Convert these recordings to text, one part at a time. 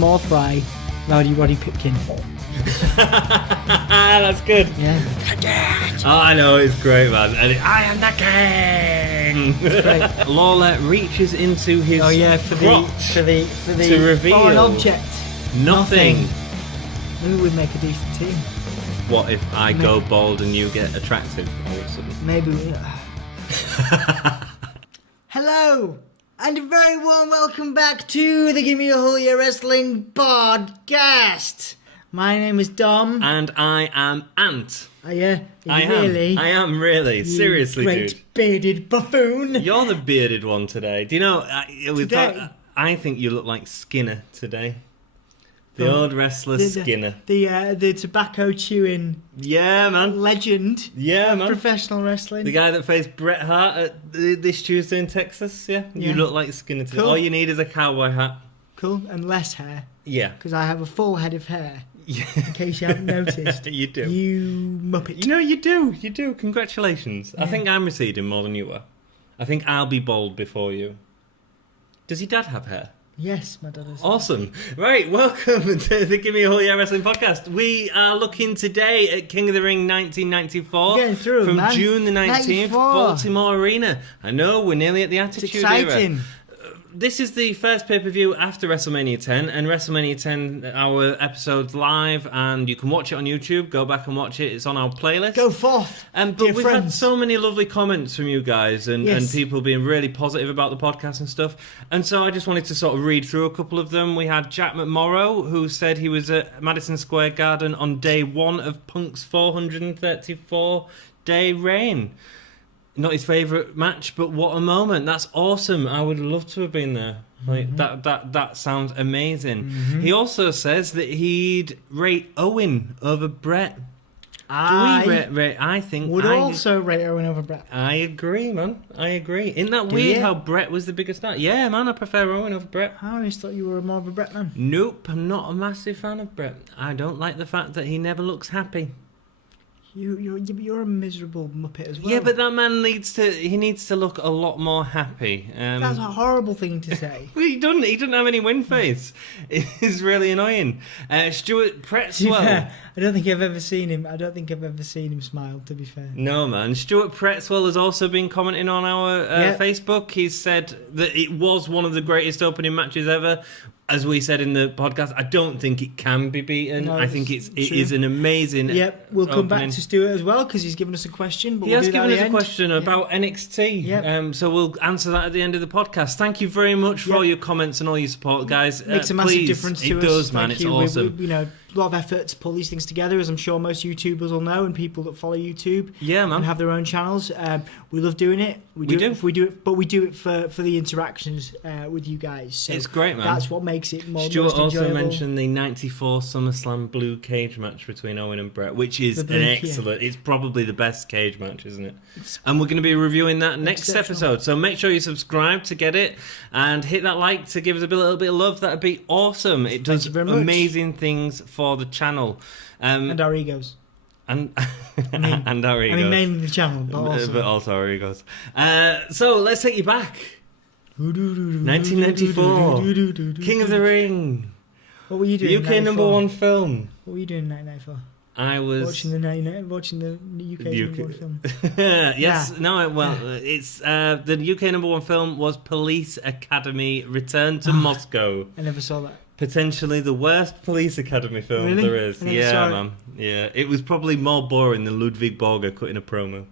small fry, Rowdy Roddy Pipkin. That's good. Yeah. Oh, I know, it's great, man. And I am the king. Lawler reaches into his crotch for the to reveal foreign object. nothing. Maybe we'd make a decent team. What if I go bald and you get attractive all of a sudden? Maybe we... Hello, and a very warm welcome back to the Gimme Wrestling podcast. My name is Dom. And I am Ant. Oh yeah? I am really. Seriously, great dude. bearded buffoon. You're the bearded one today. Do you know, Today? I think you look like Skinner today. The old wrestler Skinner. The tobacco chewing man. legend Yeah, man. Professional wrestling. The guy that faced Bret Hart at this Tuesday in Texas, yeah? You look like Skinner today. Cool. All you need is a cowboy hat. Cool, and less hair. Yeah. Because I have a full head of hair. In case you haven't noticed. You do. You muppet. You know, you do. Congratulations. Yeah. I think I'm receding more than you are. I think I'll be bald before you. Does your dad have hair? Yes, my dad is. Awesome. Right, welcome to the Gimme Wrestling podcast. We are looking today at King of the Ring 1994. Getting through, from man. June the 19th, 94. Baltimore Arena. I know, we're nearly at the Attitude It's exciting. Era. This is the first pay-per-view after WrestleMania 10, and WrestleMania 10, our episode's live, and you can watch it on YouTube. Go back and watch it. It's on our playlist. Go forth, But we've friends. had so many lovely comments from you guys, and people being really positive about the podcast and stuff. And so I just wanted to sort of read through a couple of them. We had Jack McMorrow, who said he was at Madison Square Garden on day one of Punk's 434-day reign. Not his favourite match, but what a moment. That's awesome. I would love to have been there. Like that sounds amazing. Mm-hmm. He also says that he'd rate Owen over Bret. I think would also rate Owen over Bret. I agree, man. I agree. Isn't that weird how Bret was the biggest star? Yeah, man, I prefer Owen over Bret. I always thought you were more of a Bret man. Nope, I'm not a massive fan of Bret. I don't like the fact that he never looks happy. You're a miserable muppet as well. Yeah, but that man needs to look a lot more happy. That's a horrible thing to say. He doesn't have any win face. It's really annoying. Stuart Pretzel. I don't think I've ever seen him smile, to be fair. No, man. Stuart Pretzel has also been commenting on our Facebook. He said that it was one of the greatest opening matches ever. As we said in the podcast, I don't think it can be beaten. No, I think it is an amazing. Yep, we'll come back to Stuart as well because he's given us a question. But he has given us a question about NXT. Yep. So we'll answer that at the end of the podcast. Thank you very much for all your comments and all your support, guys. Makes a massive difference to us. It does, man. It's awesome. A lot of effort to pull these things together, as I'm sure most YouTubers will know, and people that follow YouTube and have their own channels. We love doing it. We do it, but we do it for the interactions with you guys. So it's great, man. That's what makes it more. Stuart also enjoyable. mentioned the '94 SummerSlam blue cage match between Owen and Bret, which is an excellent. It's probably the best cage match, isn't it? And we're going to be reviewing that next episode. So make sure you subscribe to get it and hit that like to give us a little bit of love. That'd be awesome. It does amazing things for the channel and our egos. And our egos. I mean, mainly the channel, but also our egos. So let's take you back. 1994, King of the Ring. What were you doing? The UK #1 film. What were you doing in 1994? I was watching the UK #1 film. Yes, no. Well, it's the UK #1 film was Police Academy: Return to Moscow. I never saw that. Potentially the worst Police Academy film there is. Yeah, man. Yeah, it was probably more boring than Ludwig Borger cutting a promo.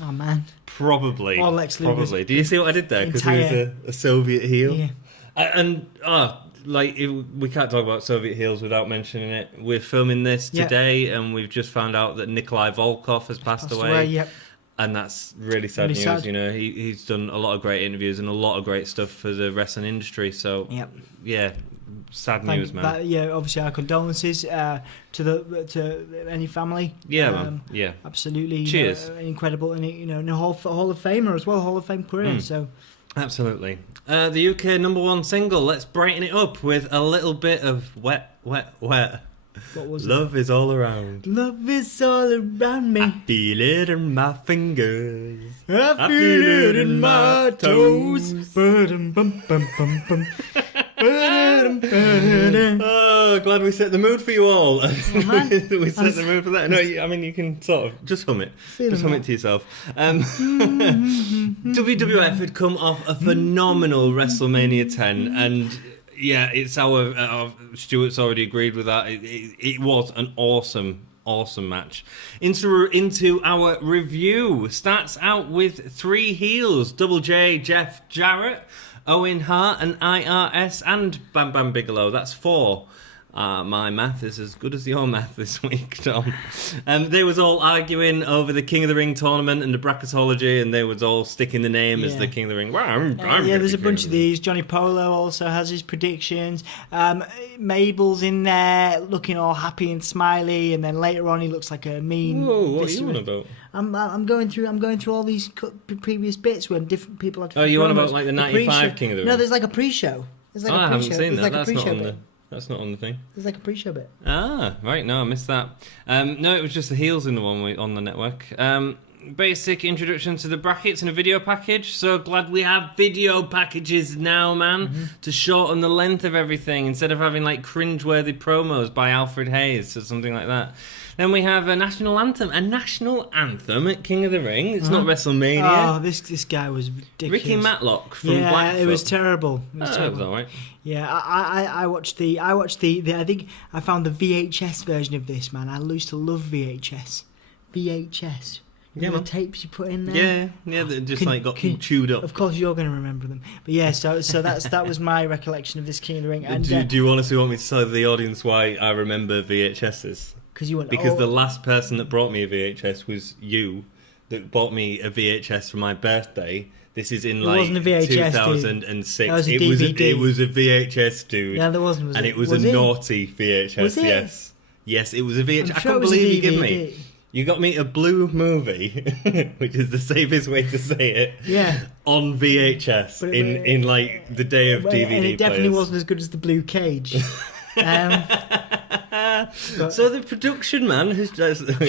Oh man. Probably. Or Lex Luger. Probably. Did you see what I did there? Because he was a Soviet heel. Yeah. We can't talk about Soviet heels without mentioning it. We're filming this today, and we've just found out that Nikolai Volkov has passed away. Yep. And that's really sad news. Sad. You know, he's done a lot of great interviews and a lot of great stuff for the wrestling industry. So, sad news, man. Obviously our condolences to any family. Yeah, man. Yeah, absolutely. Cheers. Incredible, and a Hall of Famer as well, Hall of Fame career. So, absolutely. The UK #1 single. Let's brighten it up with a little bit of wet. What was Love is all around. Love is all around me. I feel it in my fingers. I feel it in my toes. Oh, glad we set the mood for you all. man. We set the mood for that. No, I mean, you can sort of just hum it. Just hum it to yourself. WWF had come off a phenomenal WrestleMania 10, and yeah, it's our Stuart's already agreed with that. It was an awesome match. Into our review. Starts out with 3 heels: Double J, Jeff Jarrett, Owen Hart, and IRS, and Bam Bam Bigelow. That's 4. My math is as good as your math this week, Tom. They was all arguing over the King of the Ring tournament and the bracketology, and they was all sticking the name as the King of the Ring. Well, there's a bunch of these. Johnny Polo also has his predictions. Mabel's in there looking all happy and smiley, and then later on he looks like a mean... Whoa, what are you on about? I'm going through all these previous bits when different people have... Oh, you on about like the 95 King of the Ring? No, there's like a pre-show. I haven't seen that. That's not on the thing. There's like a pre-show bit. Ah, right. No, I missed that. No, it was just the heels in the one on the network. Basic introduction to the brackets and a video package. So glad we have video packages now, man, to shorten the length of everything instead of having like cringeworthy promos by Alfred Hayes or something like that. Then we have a national anthem. A national anthem at King of the Ring. It's not WrestleMania. Oh, this guy was ridiculous. Ricky Matlock from Blackfoot. It was terrible. It was terrible. It was all right. Yeah, I watched the I think I found the VHS version of this, man. I used to love VHS. VHS. The tapes you put in there. Yeah, that just got chewed up. Of course, you're going to remember them. But yeah, so that was my recollection of this King of the Ring. And do you honestly want me to tell the audience why I remember VHSs? Because the last person that brought me a VHS was you, that bought me a VHS for my birthday. This is in 2006. Was it was a VHS, dude. No, there wasn't. And it was a naughty VHS. Was it? Yes, it was a VHS. I can't believe you gave me. You got me a blue movie, which is the safest way to say it. Yeah. On VHS in like the day of DVD. And it definitely wasn't as good as the Blue Cage. So the production man who's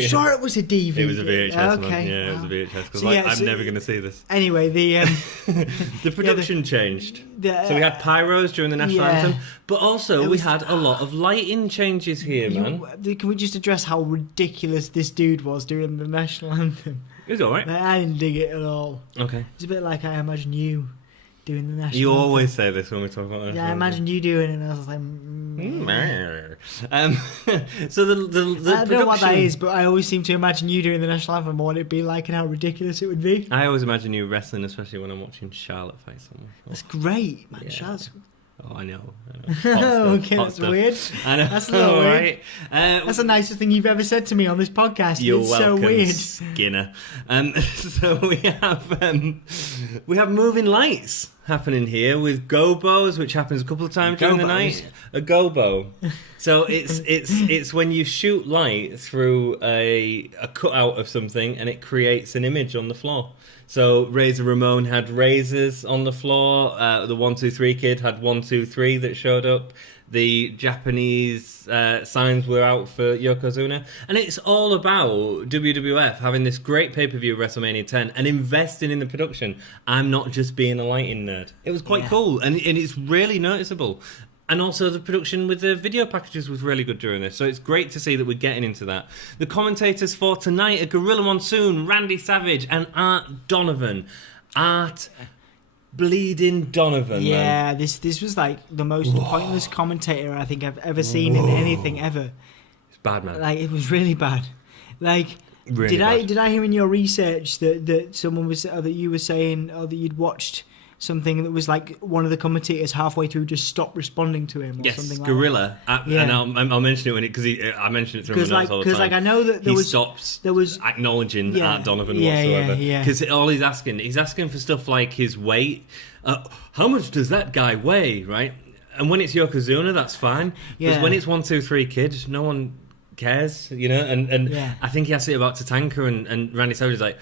sure it was a DVD. It was a VHS. Okay. Man. Yeah, it was a VHS because I'm never going to see this. Anyway, the production changed. So we had pyros during the national anthem, but also we had a lot of lighting changes here, man. Can we just address how ridiculous this dude was during the national anthem? It was alright. I didn't dig it at all. Okay. It's a bit like I Imagine You doing the national You anthem. always say this when we talk about I imagined you doing it, and I was like... So the I don't know what that is, but I always seem to imagine you doing the national anthem, what it'd be like and how ridiculous it would be. I always imagine you wrestling, especially when I'm watching Charlotte fight someone. That's great, man. Yeah. Charlotte's... Oh, I know. Okay, that's weird. I know. That's a little weird. Right. That's the nicest thing you've ever said to me on this podcast. You're it's welcome, so weird. Skinner. So we have moving lights happening here with gobos, which happens a couple of times during the night. A gobo. So it's when you shoot light through a cutout of something and it creates an image on the floor. So Razor Ramon had razors on the floor. The 1-2-3 kid had 1-2-3 that showed up. The Japanese signs were out for Yokozuna. And it's all about WWF having this great pay-per-view of WrestleMania 10 and investing in the production. I'm not just being a lighting nerd. It was quite cool, and it's really noticeable. And also the production with the video packages was really good during this. So it's great to see that we're getting into that. The commentators for tonight are Gorilla Monsoon, Randy Savage, and Art Donovan. Art bleeding Donovan, yeah, man. This was like the most pointless commentator I think I've ever seen in anything ever. It's bad, man. Like, it was really bad. Like, really did I hear in your research that someone was, or that you were saying, or that you'd watched something that was like one of the commentators halfway through just stopped responding to him or something like Gorilla. that? And I'll mention it because I mention it through my notes all the time. Because like I know that he stops acknowledging Art Donovan whatsoever. Because all he's asking for stuff like his weight. How much does that guy weigh, right? And when it's Yokozuna, that's fine. Because when it's 1-2-3 Kid, no one cares, you know. And I think he asked it about Tatanka and Randy Savage is like,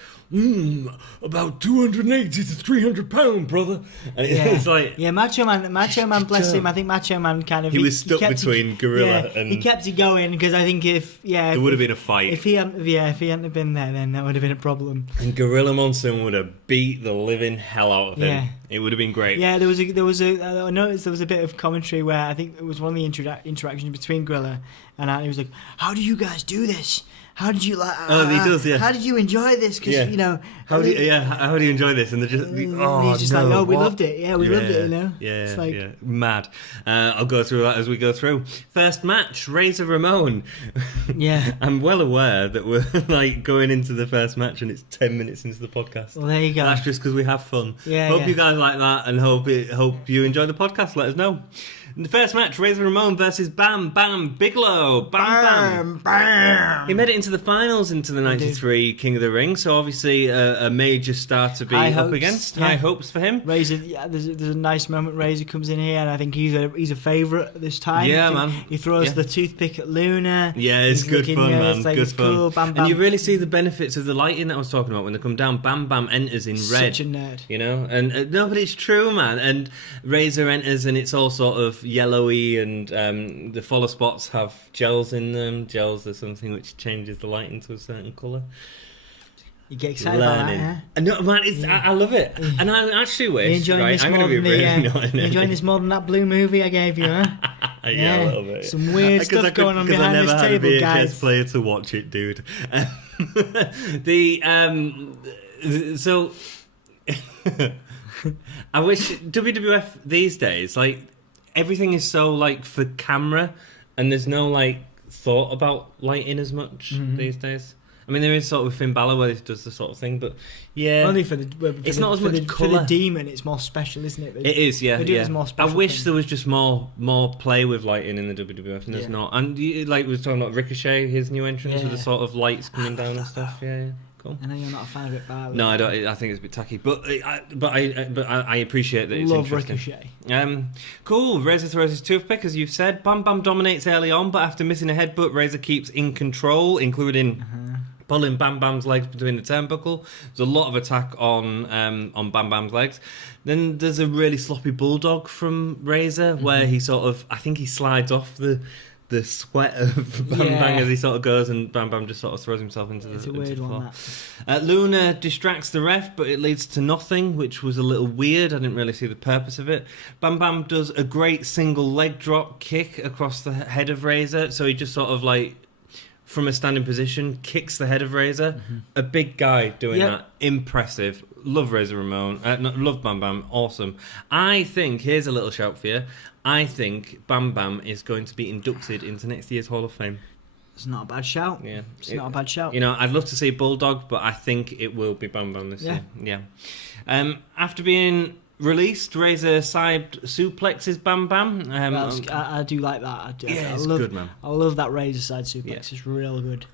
about 280 to 300 pound, brother. And it's like... Yeah, Macho Man, bless him. I think Macho Man kind of... He was stuck between Gorilla and... He kept it going, because I think if... there would have been a fight. If he hadn't been there, then that would have been a problem. And Gorilla Monsoon would have beat the living hell out of him. Yeah. It would have been great. Yeah, I noticed there was a bit of commentary where I think it was one of the interactions between Gorilla and he was like, "How do you guys do this? How did you he does, yeah. How did you enjoy this? Because how do you enjoy this?" And they're just, he's just like, "Oh, we loved it. Yeah, we loved it. You know, it's like mad." I'll go through that as we go through. First match, Razor Ramon. Yeah, I'm well aware that we're like going into the first match and it's 10 minutes into the podcast. Well, there you go. That's just because we have fun. Yeah, hope you guys like that, and hope you enjoy the podcast. Let us know. In the first match, Razor Ramon versus Bam Bam Bigelow. Bam Bam. He made it into the finals into the 93 King of the Ring, so obviously a major star to be up against. High hopes for him. Razor, there's a nice moment. Razor comes in here, and I think he's a favourite this time. Yeah, man. He throws the toothpick at Luna. Yeah, it's good fun, man. Like, good fun. Cool. Bam Bam. And you really see the benefits of the lighting that I was talking about when they come down. Bam Bam enters in red. Such a nerd. You know, and no, but it's true, man. And Razor enters, and it's all sort of yellowy, and the follow spots have gels in them. Gels are something which changes the lighting to a certain colour. You get excited about that, huh? No, man, I love it. Yeah. And I actually wish, I'm going to be really enjoying this more than that blue movie I gave you, huh? Yeah, a little bit. Some weird stuff going on behind this table, guys. I never had a VHS guys. player to watch it, dude. So... I wish WWF these days, like, everything is so, like, for camera, and there's no, like, thought about lighting as much these days. I mean, there is sort of Finn Balor where he does the sort of thing, but yeah, only it's not as much colour. For the Demon, it's more special, isn't it? It is, yeah. They do it as more special. I wish there was just more play with lighting in the WWF, and there's not. And like we were talking about Ricochet, his new entrance with the sort of lights coming down and stuff. Yeah. Cool. I know you're not a fan of it, but no, I don't. I think it's a bit tacky, but I appreciate that it's love interesting. Ricochet. Cool. Razor throws his toothpick, as you've said. Bam Bam dominates early on, but after missing a headbutt, Razor keeps in control, including pulling Bam Bam's legs between the turnbuckle. There's a lot of attack on Bam Bam's legs. Then there's a really sloppy bulldog from Razor where he sort of, I think he slides off the sweat of Bam Bam as he sort of goes, and Bam Bam just sort of throws himself into the floor. It's a weird one, that. Luna distracts the ref, but it leads to nothing, which was a little weird. I didn't really see the purpose of it. Bam Bam does a great single leg drop kick across the head of Razor, so he just sort of like, from a standing position, kicks the head of Razor. A big guy doing that. Impressive. Love Razor Ramon. Love Bam Bam. Awesome. I think, here's a little shout for you, I think Bam Bam is going to be inducted into next year's Hall of Fame. It's not a bad shout. Yeah. It's not a bad shout. You know, I'd love to see Bulldog, but I think it will be Bam Bam this year. Yeah. After being released, Razor side suplexes Bam Bam. I do like that. It's good, man. I love that Razor side suplex. It's real good.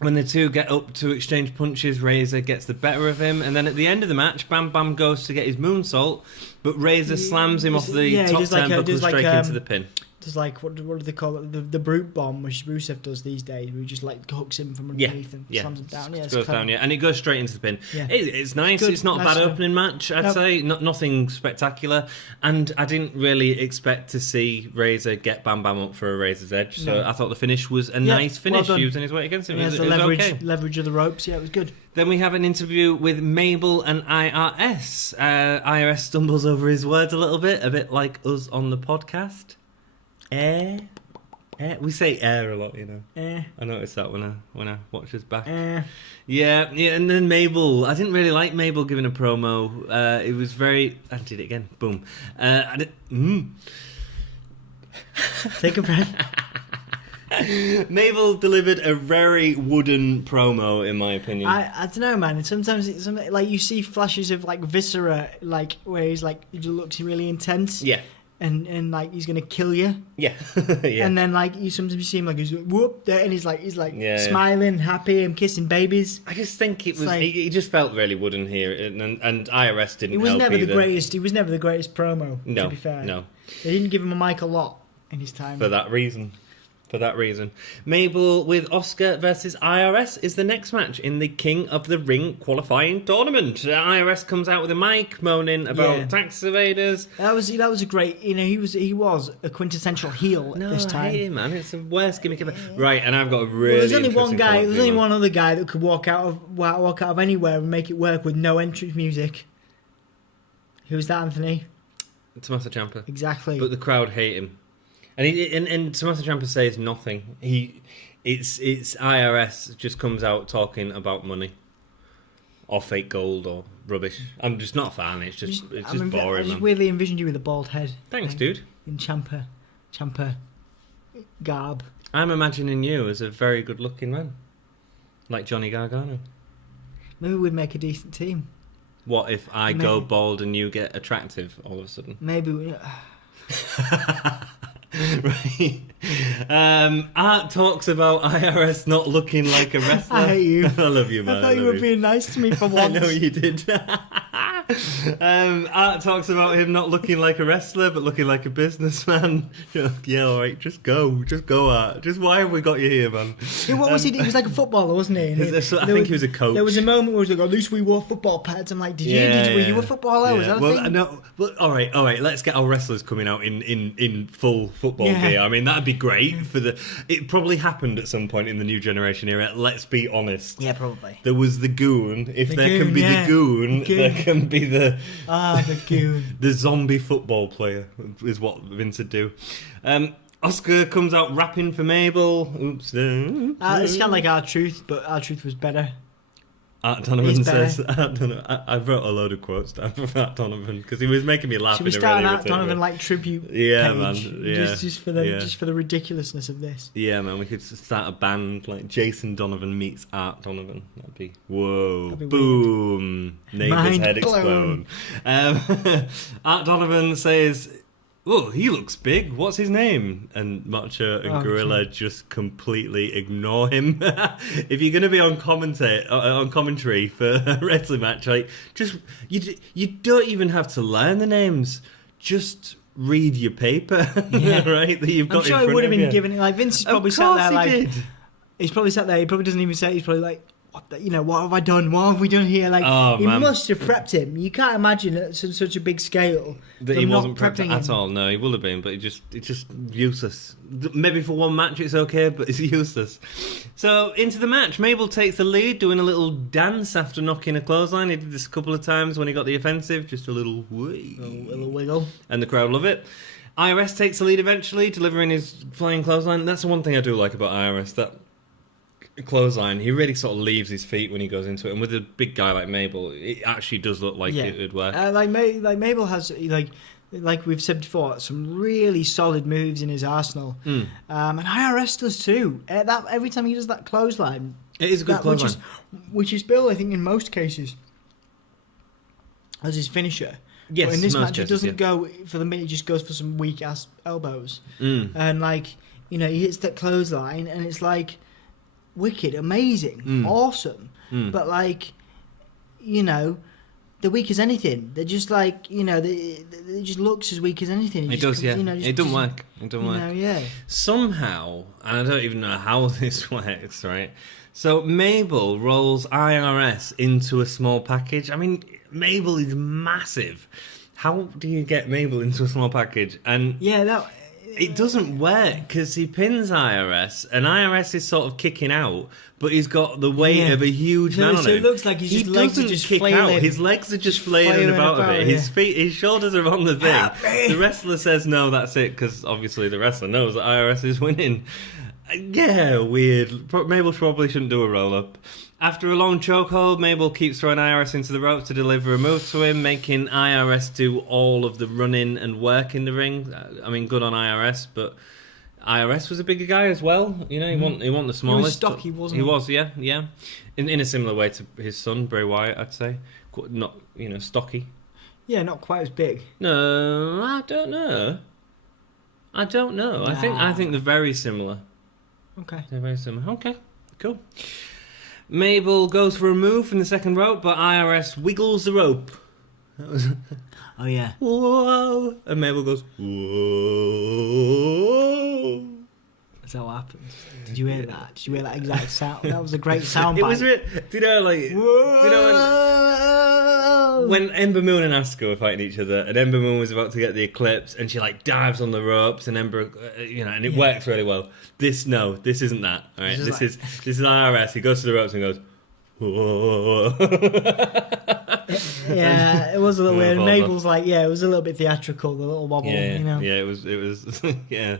When the two get up to exchange punches, Razor gets the better of him, and then at the end of the match, Bam Bam goes to get his moonsault, but Razor slams him off the top turnbuckle straight into the pin. There's like, what do they call it? The brute bomb, which Rusev does these days, where he just like hooks him from underneath and slams him down. Yeah, it goes down, and it goes straight into the pin. Yeah. It's nice. It's not a bad opening match, I'd say. Nothing spectacular. And I didn't really expect to see Razor get Bam Bam up for a Razor's Edge, so I thought the finish was a nice finish, using his weight against him. Yeah, it was leverage of the ropes. Yeah, it was good. Then we have an interview with Mabel and IRS. IRS stumbles over his words a bit like us on the podcast. Air. We say air a lot, you know. I noticed that when I watch us back. Yeah, and then Mabel. I didn't really like Mabel giving a promo. It was very... I did it again. Boom. Take a breath. Mabel delivered a very wooden promo, in my opinion. I don't know, man. Sometimes it's like you see flashes of like Viscera, like where he's like, he looks really intense. Yeah. And like he's gonna kill you. Yeah. And then like you sometimes see him like he's whoop there, and he's like smiling, happy, and kissing babies. I just think it was like, he just felt really wooden here, and IRS didn't. He was help never either. the greatest. He was never the greatest promo. No, to be fair. No. They didn't give him a mic a lot in his time for that reason. for that reason. Mabel with Oscar versus IRS is the next match in the King of the Ring qualifying tournament. IRS comes out with a mic moaning about tax evaders. That was a great. He was a quintessential heel at this time. I hate him, man. It's the worst gimmick ever. Right, and I've got a really. There's only one guy. There's only one other guy that could walk out of anywhere and make it work with no entrance music. Who's that, Anthony? Tommaso Ciampa. Exactly. But the crowd hate him. And Tommaso Ciampa says nothing. It's IRS just comes out talking about money, or fake gold, or rubbish. I'm just not a fan. It's just boring. I just weirdly envisioned you with a bald head. Thanks, dude. In Ciampa garb. I'm imagining you as a very good-looking man, like Johnny Gargano. Maybe we'd make a decent team. What if I go bald and you get attractive all of a sudden? Maybe. Right. Art talks about IRS not looking like a wrestler. I hate you. I love you, man. I thought you were being nice to me for once. I know you did. Art talks about him not looking like a wrestler, but looking like a businessman. Yeah, all right, just go, Art. Just why have we got you here, man? What was he? He was like a footballer, wasn't he? I think he was a coach. There was a moment where he was like, "At least we wore football pads." I'm like, were you a footballer? Was that a thing? No. Well, all right. Let's get our wrestlers coming out in full football gear. I mean, that'd be great for the. It probably happened at some point in the new generation era. Let's be honest. Yeah, probably. There was the goon. If there can be the goon, there can be the goon. The zombie football player is what Vince would do. Oscar comes out rapping for Mabel. Oops. It's kind of like R-Truth, but R-Truth was better. Art Donovan says, I wrote a load of quotes down for Art Donovan because he was making me laugh. Should we start an Art Donovan like tribute page? Man. Yeah. Just for the ridiculousness of this. Yeah, man. We could start a band like Jason Donovan meets Art Donovan. That'd be boom. Neighbour's head explode. Art Donovan says, "Oh, he looks big. What's his name?" And Macho and Gorilla just completely ignore him. If you're going to be on commentary for a wrestling match, like you don't even have to learn the names. Just read your paper, right? That you've got. I'm sure it would have been given. Like Vince is probably sat there, like he's probably sat there. He probably doesn't even say. He's probably like, what have I done? What have we done here? Like, he must have prepped him. You can't imagine at such a big scale that he wasn't prepped at all. No, he would have been, but it's just useless. Maybe for one match it's okay, but it's useless. So into the match, Mabel takes the lead, doing a little dance after knocking a clothesline. He did this a couple of times when he got the offensive, just a little wiggle, and the crowd love it. IRS takes the lead eventually, delivering his flying clothesline. That's the one thing I do like about IRS, that clothesline, he really sort of leaves his feet when he goes into it, and with a big guy like Mabel, it actually does look like it would work. Like Mabel has like we've said before, some really solid moves in his arsenal, and IRS does too. Every time he does that clothesline, it is a good clothesline, which is billed, I think, in most cases as his finisher. Yes, but in this match, cases, he doesn't go for the minute; he just goes for some weak ass elbows, and he hits that clothesline, and it's like wicked, amazing, awesome. But they're weak as anything. They're just it just looks as weak as anything. It does, it doesn't work. It doesn't work. Somehow, and I don't even know how this works, right? So Mabel rolls IRS into a small package. I mean, Mabel is massive. How do you get Mabel into a small package? And it doesn't work because he pins IRS, and IRS is sort of kicking out, but he's got the weight of a huge man on him. So it looks like his legs are just kick flailing. out. His legs are just flailing about a bit. His feet, his shoulders are on the thing. The wrestler says no, that's it, because obviously the wrestler knows that IRS is winning. Yeah, weird. Mabel probably shouldn't do a roll-up. After a long chokehold, Mabel keeps throwing IRS into the ropes to deliver a move to him, making IRS do all of the running and work in the ring. I mean, good on IRS, but IRS was a bigger guy as well. He wasn't the smallest. He was stocky, wasn't he? He was, yeah. In a similar way to his son, Bray Wyatt, I'd say. Not, stocky. Yeah, not quite as big. No, I don't know. Nah. I think they're very similar. Okay. They're very similar. Okay, cool. Mabel goes for a move from the second rope, but IRS wiggles the rope. Oh, yeah. Whoa! And Mabel goes, whoa! Is that what happened? Did you hear that? Did you hear that exact sound? That was a great sound. It was. Do you know, like? Whoa! Do you know when Ember Moon and Asuka were fighting each other, and Ember Moon was about to get the Eclipse, and she like dives on the ropes, and Ember, and it works really well. This isn't that. All right, this is IRS. He goes to the ropes and goes. Whoa. Yeah, it was a little weird. Mabel's like, it was a little bit theatrical, the little wobble. Yeah, it was. Yeah.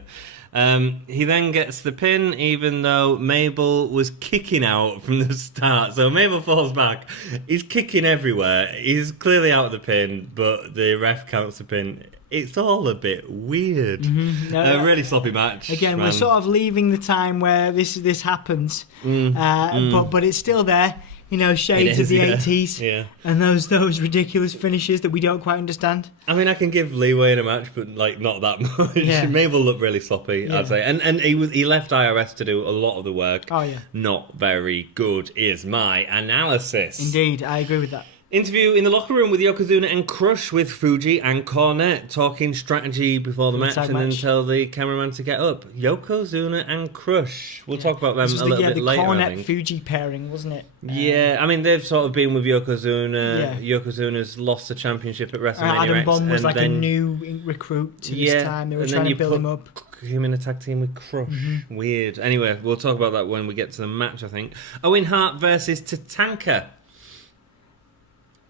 He then gets the pin, even though Mabel was kicking out from the start. So Mabel falls back. He's kicking everywhere. He's clearly out of the pin, but the ref counts the pin. It's all a bit weird. Mm-hmm. A really sloppy match. Again, we're sort of leaving the time where this happens, but it's still there. Shades of the 80s, and those ridiculous finishes that we don't quite understand. I mean, I can give leeway in a match, but like not that much. Yeah. Mabel looked really sloppy, I'd say, and he left IRS to do a lot of the work. Oh yeah, not very good is my analysis. Indeed, I agree with that. Interview in the locker room with Yokozuna and Crush with Fuji and Cornette talking strategy before the match and then tell the cameraman to get up. Yokozuna and Crush. We'll talk about them a little bit later. The Cornette-Fuji pairing, wasn't it? I mean, they've sort of been with Yokozuna. Yeah. Yokozuna's lost the championship at WrestleMania Adam X. Bomb was like a new recruit to this time. They were trying to build him up. Him in a tag team with Crush. Mm-hmm. Weird. Anyway, we'll talk about that when we get to the match, I think. Owen Hart versus Tatanka.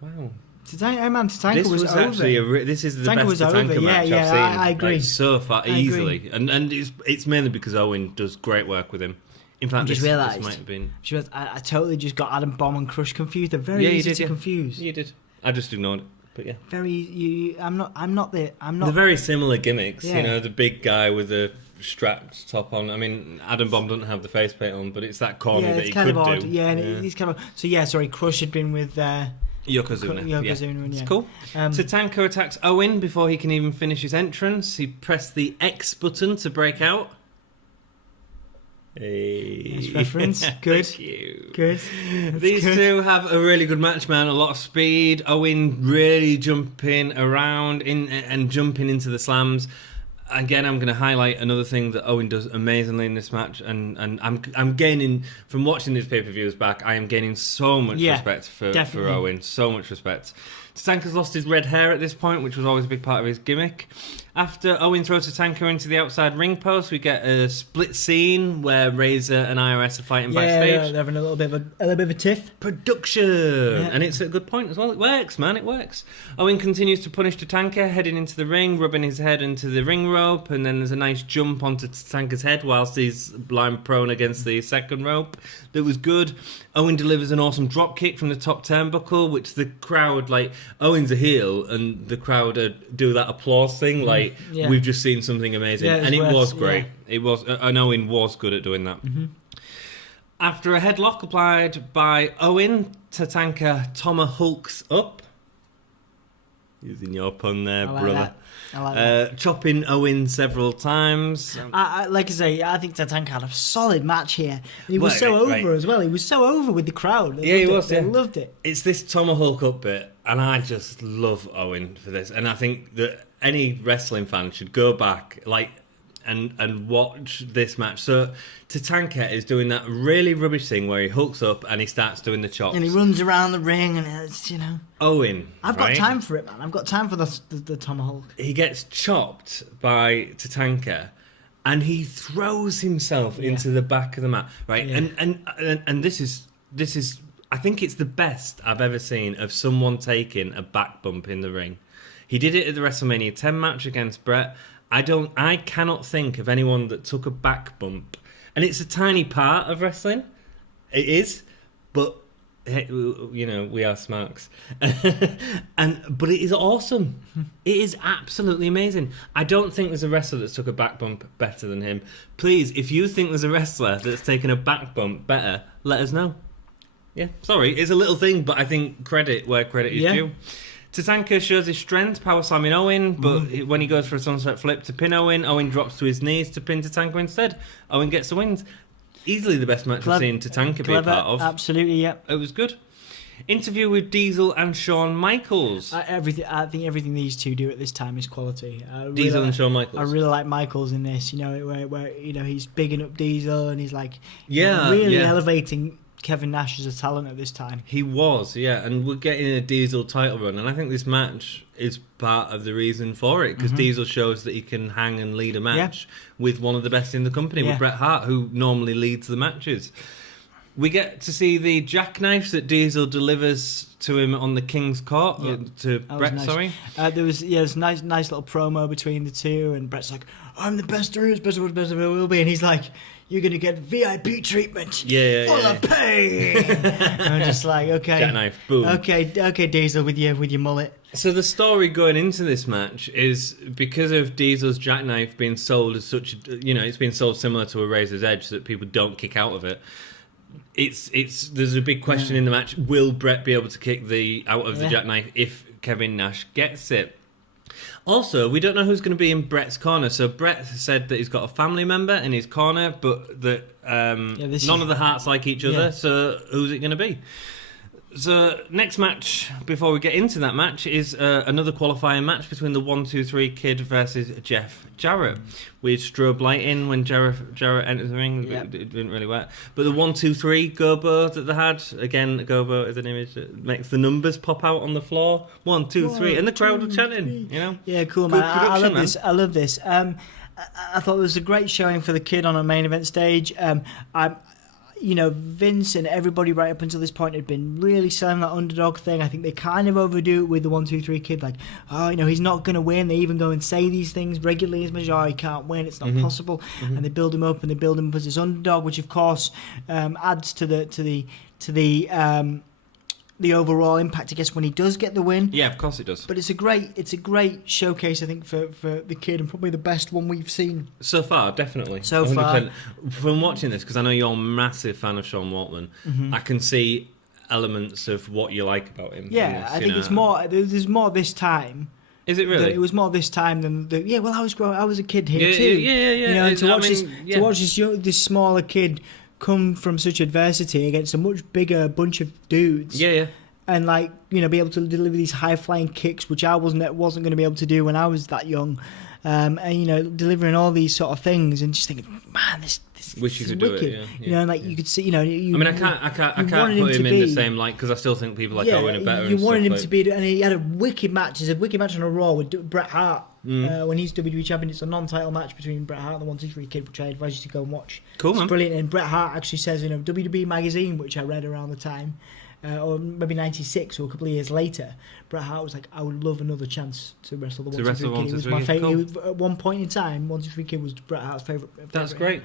Wow. Tatanka was over. Actually this is the best Tatanka match I've seen. I agree. Like, so far, easily. And it's mainly because Owen does great work with him. In fact, this might have been... I totally just got Adam Bomb and Crush confused. They're very easy to confuse. You did. I just ignored it. But yeah. I'm not. They're very similar gimmicks. Yeah. The big guy with the strapped top on. I mean, Adam Bomb doesn't have the face paint on, but it's that corner that he could do. Yeah, he's kind of... So, Crush had been with... Yokozuna. It's cool. Tatanka attacks Owen before he can even finish his entrance. He pressed the X button to break out. Hey. Nice reference. Good. Thank you. Good. These two have a really good match, man. A lot of speed. Owen really jumping around and jumping into the slams. Again, I'm going to highlight another thing that Owen does amazingly in this match, and I'm gaining from watching these pay-per-views back. I am gaining so much respect for Owen, so much respect. Tatanka's lost his red hair at this point, which was always a big part of his gimmick. After Owen throws Tatanka into the outside ring post, we get a split scene where Razor and IRS are fighting backstage. Yeah, they're having a little bit of a tiff. Production! Yeah. And it's a good point as well. It works, man, it works. Owen continues to punish Tatanka, heading into the ring, rubbing his head into the ring rope, and then there's a nice jump onto Tatanka's head whilst he's lying prone against the second rope. That was good. Owen delivers an awesome drop kick from the top turnbuckle, which the crowd, like, Owen's a heel, and the crowd do that applause thing, like, we've just seen something amazing. And it was great. Yeah. It was, and Owen was good at doing that. Mm-hmm. After a headlock applied by Owen, Tatanka tomahawks up. Using your pun there, brother. I like that. Chopping Owen several times. Like I say, I think Tatanka had a solid match here. He was over as well. He was so over with the crowd. They loved it. It's this tomahawk up bit, and I just love Owen for this. And I think that any wrestling fan should go back, and watch this match. So Tatanka is doing that really rubbish thing where he hooks up and he starts doing the chops. And he runs around the ring and it's, Owen. I've got time for it, man. I've got time for the tomahawk. He gets chopped by Tatanka and he throws himself into the back of the mat. Right? Yeah. And this is I think it's the best I've ever seen of someone taking a back bump in the ring. He did it at the WrestleMania 10 match against Bret. I cannot think of anyone that took a back bump. And it's a tiny part of wrestling. It is. But, we are smarks. But it is awesome. It is absolutely amazing. I don't think there's a wrestler that's took a back bump better than him. Please, if you think there's a wrestler that's taken a back bump better, let us know. Yeah, sorry. It's a little thing, but I think credit where credit is due. Tatanka shows his strength, power slamming Owen, but when he goes for a sunset flip to pin Owen, Owen drops to his knees to pin Tatanka instead. Owen gets the wins. Easily the best match I've seen Tatanka be a part of. Absolutely, yeah. It was good. Interview with Diesel and Shawn Michaels. I think everything these two do at this time is quality. Diesel and Shawn Michaels. I really like Michaels in this. Where he's bigging up Diesel and he's like elevating Kevin Nash as a talent at this time. He was, and we're getting a Diesel title run, and I think this match is part of the reason for it, because Diesel shows that he can hang and lead a match with one of the best in the company, with Bret Hart, who normally leads the matches. We get to see the jackknife that Diesel delivers to him on the King's Court, to Bret, nice. Sorry. There was this nice little promo between the two, and Bret's like, I'm the best there is, best of what will be, and he's like, you're going to get VIP treatment, full of pain. And I'm just like, okay. Jackknife, boom. Okay, Diesel, with your mullet. So the story going into this match is because of Diesel's jackknife being sold as such, it's been sold similar to a Razor's Edge, so that people don't kick out of it. There's a big question in the match. Will Bret be able to kick out of the jackknife if Kevin Nash gets it? Also, we don't know who's going to be in Bret's corner. So Bret said that he's got a family member in his corner, but that none of the Harts like each other. Yeah. So who's it going to be? So next match, before we get into that match, is another qualifying match between the 1-2-3 Kid versus Jeff Jarrett, with strobe lighting when Jarrett enters the ring. It didn't really work. But the 1-2-3 gobo that they had, again, gobo is an image that makes the numbers pop out on the floor. 1, 2, 3, and the crowd were chanting. Yeah, cool, man. I love this. I thought it was a great showing for the Kid on a main event stage. Vince and everybody right up until this point had been really selling that underdog thing. I think they kind of overdo it with the 1-2-3 Kid, like, he's not going to win. They even go and say these things regularly as much as, he can't win, it's not possible. And they build him up as this underdog, which of course adds to the overall impact, I guess, when he does get the win. Yeah, of course it does. But it's a great showcase, I think, for the Kid, and probably the best one we've seen so far. Definitely, 100%. Far. From watching this, because I know you're a massive fan of Sean Waltman, I can see elements of what you like about him. Yeah, I think it's more. There's more this time. Is it really? It was more this time than well, I was a kid here too. Yeah. To watch this smaller kid come from such adversity against a much bigger bunch of dudes. Yeah. And be able to deliver these high flying kicks, which I wasn't going to be able to do when I was that young. And delivering all these sort of things, and just thinking, man, this wish you is could wicked. do it. Yeah. You could see. I can't put him in the same light, because I still think people like Owen are better. You wanted him to be, and he had a wicked match. There's a wicked match on a Raw with Bret Hart when he's WWE champion. It's a non-title match between Bret Hart and the 1-2-3 Kid, which I advise you to go and watch. Cool, man. It's brilliant. And Bret Hart actually says in a WWE magazine, which I read around the time, or maybe 96 or a couple of years later, Bret Hart was like, I would love another chance to wrestle the 1-2-3 Kid. It was my favourite. Cool. At one point in time, 1-2-3 Kid was Bret Hart's favourite. That's great.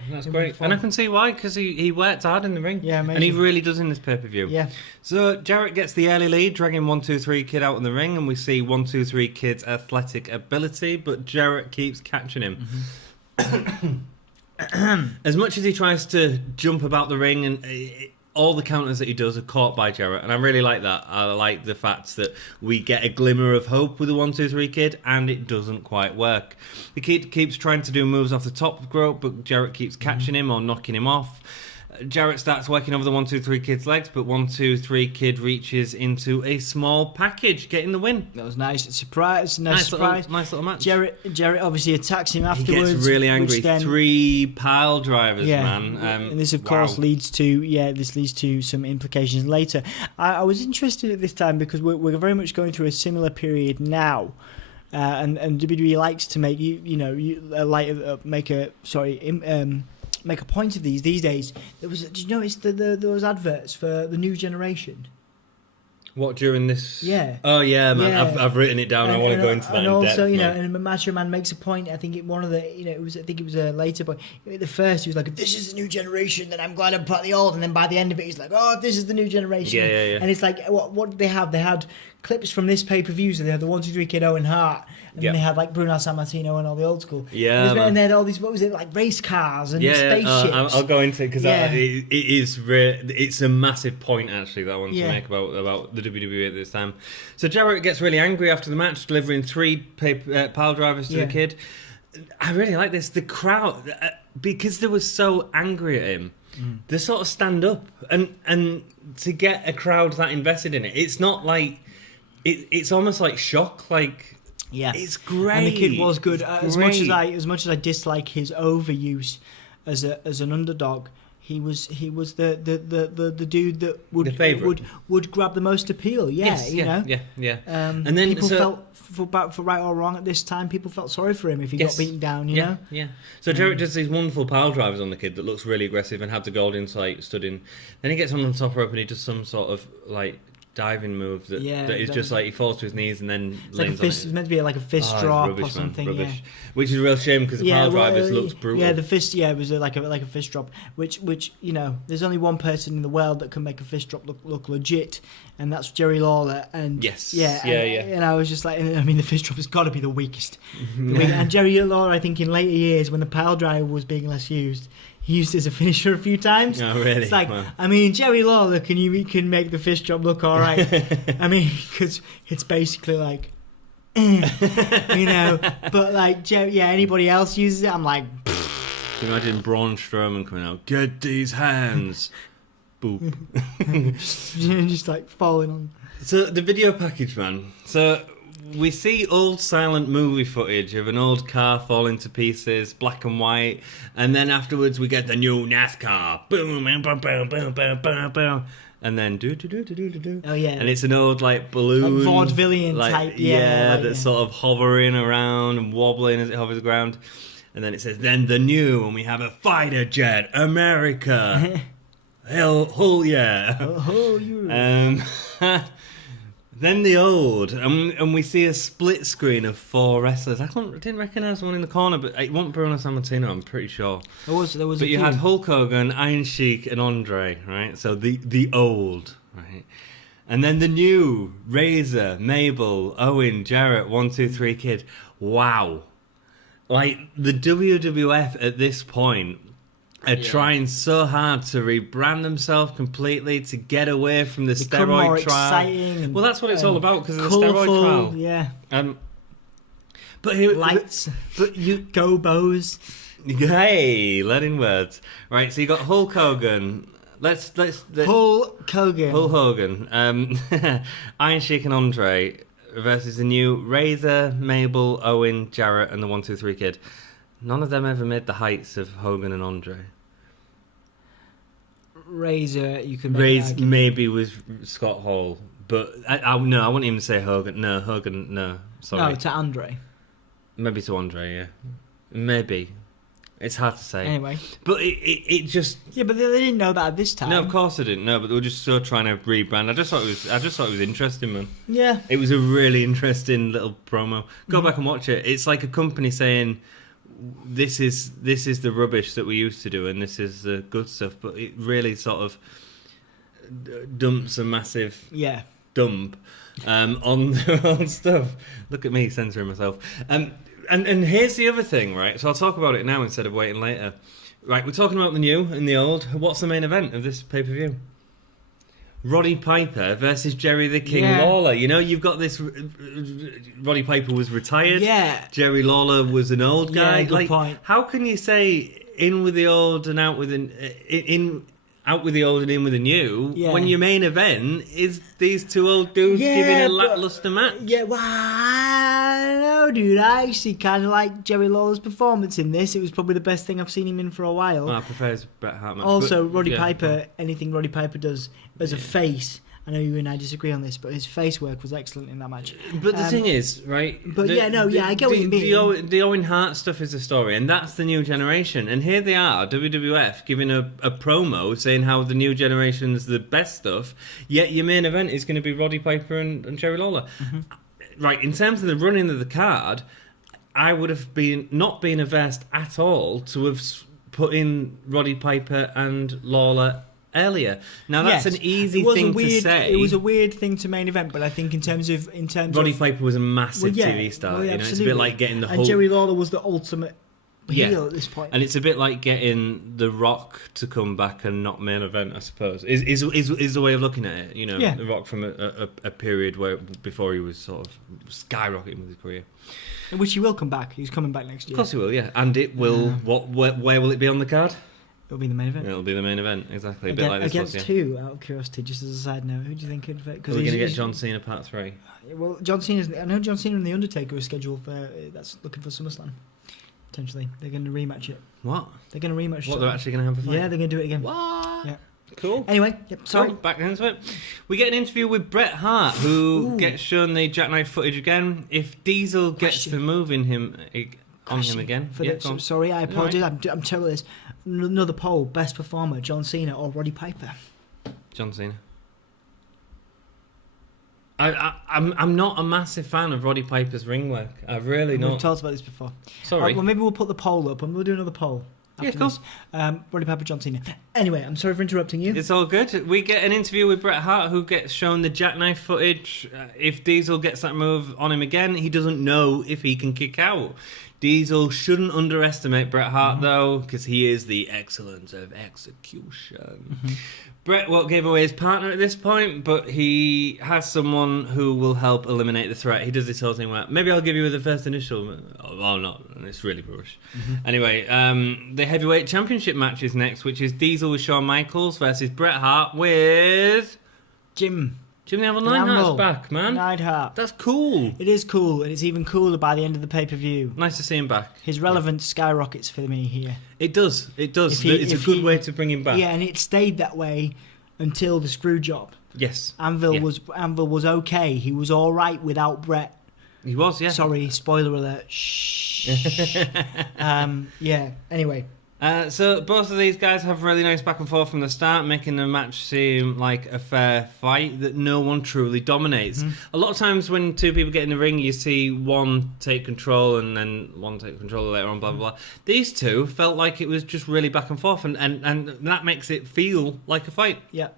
And I can see why, because he worked hard in the ring. Yeah, amazing. And he really does in this pay-per-view. Yeah. So Jarrett gets the early lead, dragging 1-2-3 Kid out in the ring, and we see 1-2-3 Kid's athletic ability, but Jarrett keeps catching him. As much as he tries to jump about the ring, and all the counters that he does are caught by Jarrett, and I really like that. I like the fact that we get a glimmer of hope with the 1-2-3 Kid, and it doesn't quite work. The Kid keeps trying to do moves off the top rope, but Jarrett keeps catching him or knocking him off. Jarrett starts working over the 1-2-3 Kid's legs, but 1-2-3 Kid reaches into a small package, getting the win. That was nice. Surprise. Nice surprise. Nice little match. Jarrett obviously attacks him afterwards. He gets really angry. 3 pile drivers, man. And this, of course, leads to some implications later. I was interested at this time because we're very much going through a similar period now. And WWE likes to make make a point of these days. Did you notice those adverts for the new generation? What, during this? Yeah. Oh yeah, man. Yeah. I've written it down. I want to go into that. And also, depth, and Macho Man makes a point. I think it was a later point. At the first, he was like, "If this is the new generation, then I'm glad I'm part of the old." And then by the end of it, he's like, "Oh, this is the new generation." Yeah. And it's like, what did they have? They had clips from this pay-per-view. So they had the 1-2-3 Kid, Owen Hart. And then they had like Bruno Sammartino and all the old school. Yeah. And they had all these, what was it, like race cars and spaceships. I'll go into it because it's a massive point actually that I want to make about the WWE at this time. So Jarrett gets really angry after the match, delivering 3 pile drivers to the Kid. I really like this. The crowd, because they were so angry at him, they sort of stand up, and to get a crowd that invested in it, it's not like it's almost like shock. Like, it's great. And the kid was good. As much as I dislike his overuse as an underdog, he was the dude that would grab the most appeal. Yeah, yeah. And then people felt for right or wrong at this time. People felt sorry for him if he got beaten down. You know. Yeah. So Jarrett does these wonderful pile drivers on the kid that looks really aggressive and had the gold insight stood in. Then he gets on the top rope and he does some sort of like diving move that is just like he falls to his knees and then lands on it. It's meant to be like a fist drop rubbish, or something. Man, rubbish. Which is a real shame because the pile drivers looks brutal. Yeah, the fist. Yeah, it was like a fist drop. Which there's only one person in the world that can make a fist drop look legit, and that's Jerry Lawler. And and I was just like, I mean, the fist drop has got to be the weakest. And Jerry Lawler, I think, in later years when the pile driver was being less used, he used it as a finisher a few times. Oh, really? It's like, I mean, Jerry Lawler can make the fist drop look all right. I mean, because it's basically like, but like, anybody else uses it, I'm like, can you imagine Braun Strowman coming out, get these hands, boop. just like falling on. So the video package, man. So we see old silent movie footage of an old car falling to pieces, black and white, and then afterwards we get the new NASCAR. Boom, boom, boom, boom, boom, boom, boom. And then do. Oh yeah. And it's an old like balloon, like vaudevillian type. That's sort of hovering around and wobbling as it hovers around. And then it says, then the new, and we have a fighter jet, America. Hell yeah. Oh yeah. Then the old, and we see a split screen of 4 wrestlers. I didn't recognise one in the corner, but it wasn't Bruno Sammartino, I'm pretty sure. There was. But you had Hulk Hogan, Iron Sheik, and Andre, right? So the old, right? And then the new, Razor, Mabel, Owen, Jarrett, 1, 2, 3 Kid. Wow. Like, the WWF at this point are trying so hard to rebrand themselves completely to get away from the steroid more trial. Exciting Well, that's what it's all about because of the steroid trial. Yeah. But here, lights, but you gobos. Hey, letting words. Right, so you got Hulk Hogan. Let's Hulk Hogan. Iron Sheik and Andre versus the new Razor, Mabel, Owen, Jarrett, and the 1, 2, 3 Kid. None of them ever made the heights of Hogan and Andre. Razor, you can make maybe with Scott Hall, but I wouldn't even say Hogan. No, Hogan, no. Sorry. No, to Andre. Maybe to Andre, yeah. Maybe. It's hard to say. Anyway. But it just... Yeah, but they didn't know that at this time. No, of course they didn't know, but they were just so trying to rebrand. I just thought it was interesting, man. Yeah. It was a really interesting little promo. Go back and watch it. It's like a company saying, this is the rubbish that we used to do and this is the good stuff, but it really sort of dumps a massive dump on their own stuff. Look at me censoring myself. And here's the other thing, right? So I'll talk about it now instead of waiting later. Right, we're talking about the new and the old. What's the main event of this pay-per-view? Roddy Piper versus Jerry the King Lawler. You know, you've got this... Roddy Piper was retired. Yeah. Jerry Lawler was an old guy. Yeah, good point. How can you say in with the old and out with out with the old and in with the new when your main event is these two old dudes giving a lackluster match? Yeah, well, I don't know, dude. I actually kind of like Jerry Lawler's performance in this. It was probably the best thing I've seen him in for a while. I prefer his Bret Hart match. Also, Roddy Piper, anything Roddy Piper does as a face, I know you and I disagree on this, but his face work was excellent in that match. But the thing is, right... But I get what you mean. The Owen Hart stuff is the story, and that's the new generation. And here they are, WWF, giving a promo saying how the new generation's the best stuff, yet your main event is going to be Roddy Piper and Jerry Lawler. Mm-hmm. Right, in terms of the running of the card, I would have not been averse at all to have put in Roddy Piper and Lawler earlier. Now that's an easy thing to say. It was a weird thing to main event, but I think in terms Roddy Piper was a massive TV star. It's a bit like getting the whole... And Jerry Lawler was the ultimate heel at this point. And it's a bit like getting The Rock to come back and not main event, I suppose. Is the way of looking at it. You know, The Rock from a period where before he was sort of skyrocketing with his career. Which he will come back. He's coming back next year. Of course he will. Yeah, and it will. Where will it be on the card? It'll be the main event. It'll be the main event, exactly. A bit like this against was, who, out of curiosity, just as a side note, who do you think could... Because we're going to get John Cena Part 3. Well, I know John Cena and The Undertaker are scheduled for... that's looking for SummerSlam, potentially. They're going to rematch it. What? They're going to rematch it. What, they're actually going to have a fight? Yeah, they're going to do it again. What? Yeah. Cool. Anyway, sorry. Cool. Back into it. We get an interview with Bret Hart, who gets shown the Jackknife footage again. If Diesel gets the move in him... on him again. Sorry, I apologise. Right. I'm terrible at this. Another poll: best performer, John Cena or Roddy Piper? John Cena. I'm not a massive fan of Roddy Piper's ring work. I really not. We've talked about this before. Sorry. Well, maybe we'll put the poll up and we'll do another poll. Yeah, cool. Roddy Piper, John Cena. Anyway, I'm sorry for interrupting you. It's all good. We get an interview with Bret Hart, who gets shown the Jackknife footage. If Diesel gets that move on him again, he doesn't know if he can kick out. Diesel shouldn't underestimate Bret Hart, though, because he is the excellence of execution. Bret won't give away his partner at this point, but he has someone who will help eliminate the threat. He does this whole thing where, maybe I'll give you the first initial. Oh, no, and it's really rubbish. Anyway, the heavyweight championship match is next, which is Diesel with Shawn Michaels versus Bret Hart with... Jim Neville Neidhart's back, man. Neidhart. That's cool. It is cool, and it's even cooler by the end of the pay-per-view. Nice to see him back. His relevance skyrockets for me here. It does. It's a good way to bring him back. Yeah, and it stayed that way until the screw job. Yes. Anvil was okay. He was all right without Bret. He was, yeah. Sorry, spoiler alert. Shh. Yeah. Anyway. So both of these guys have really nice back and forth from the start, making the match seem like a fair fight that no one truly dominates. A lot of times when two people get in the ring, you see one take control and then one take control later on, blah, blah, blah. These two felt like it was just really back and forth, and that makes it feel like a fight. Yeah.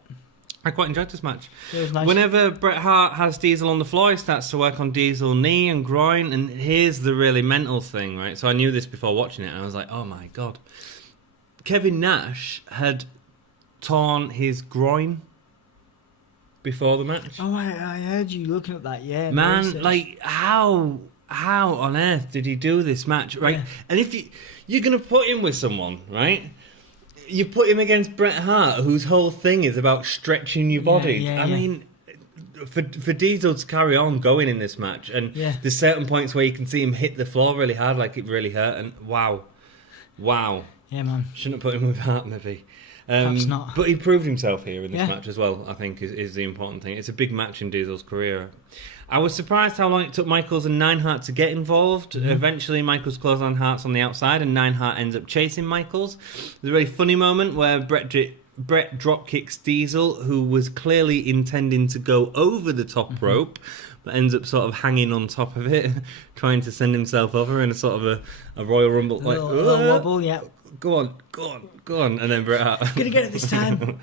I quite enjoyed this match. It was nice. Whenever Bret Hart has Diesel on the floor, he starts to work on Diesel knee and groin, and here's the really mental thing, right? So I knew this before watching it, and I was like, oh my God. Kevin Nash had torn his groin before the match. Oh, I heard you looking at that, yeah. Man, like, how on earth did he do this match, right? Yeah. And if you're going to put him with someone, right? You put him against Bret Hart, whose whole thing is about stretching your body. I mean, for Diesel to carry on going in this match, and there's certain points where you can see him hit the floor really hard, like it really hurt, and wow. Yeah, man. Shouldn't have put him with Hart, maybe. Perhaps not. But he proved himself here in this match as well, I think, is the important thing. It's a big match in Diesel's career. I was surprised how long it took Michaels and Neidhart to get involved. Eventually, Michaels closed on Hart's on the outside, and Neidhart ends up chasing Michaels. There's a really funny moment where Bret drop kicks Diesel, who was clearly intending to go over the top rope, but ends up sort of hanging on top of it, trying to send himself over in a sort of a Royal Rumble. A little wobble, yeah. Go on. And then Bret Hart. Gonna get it this time.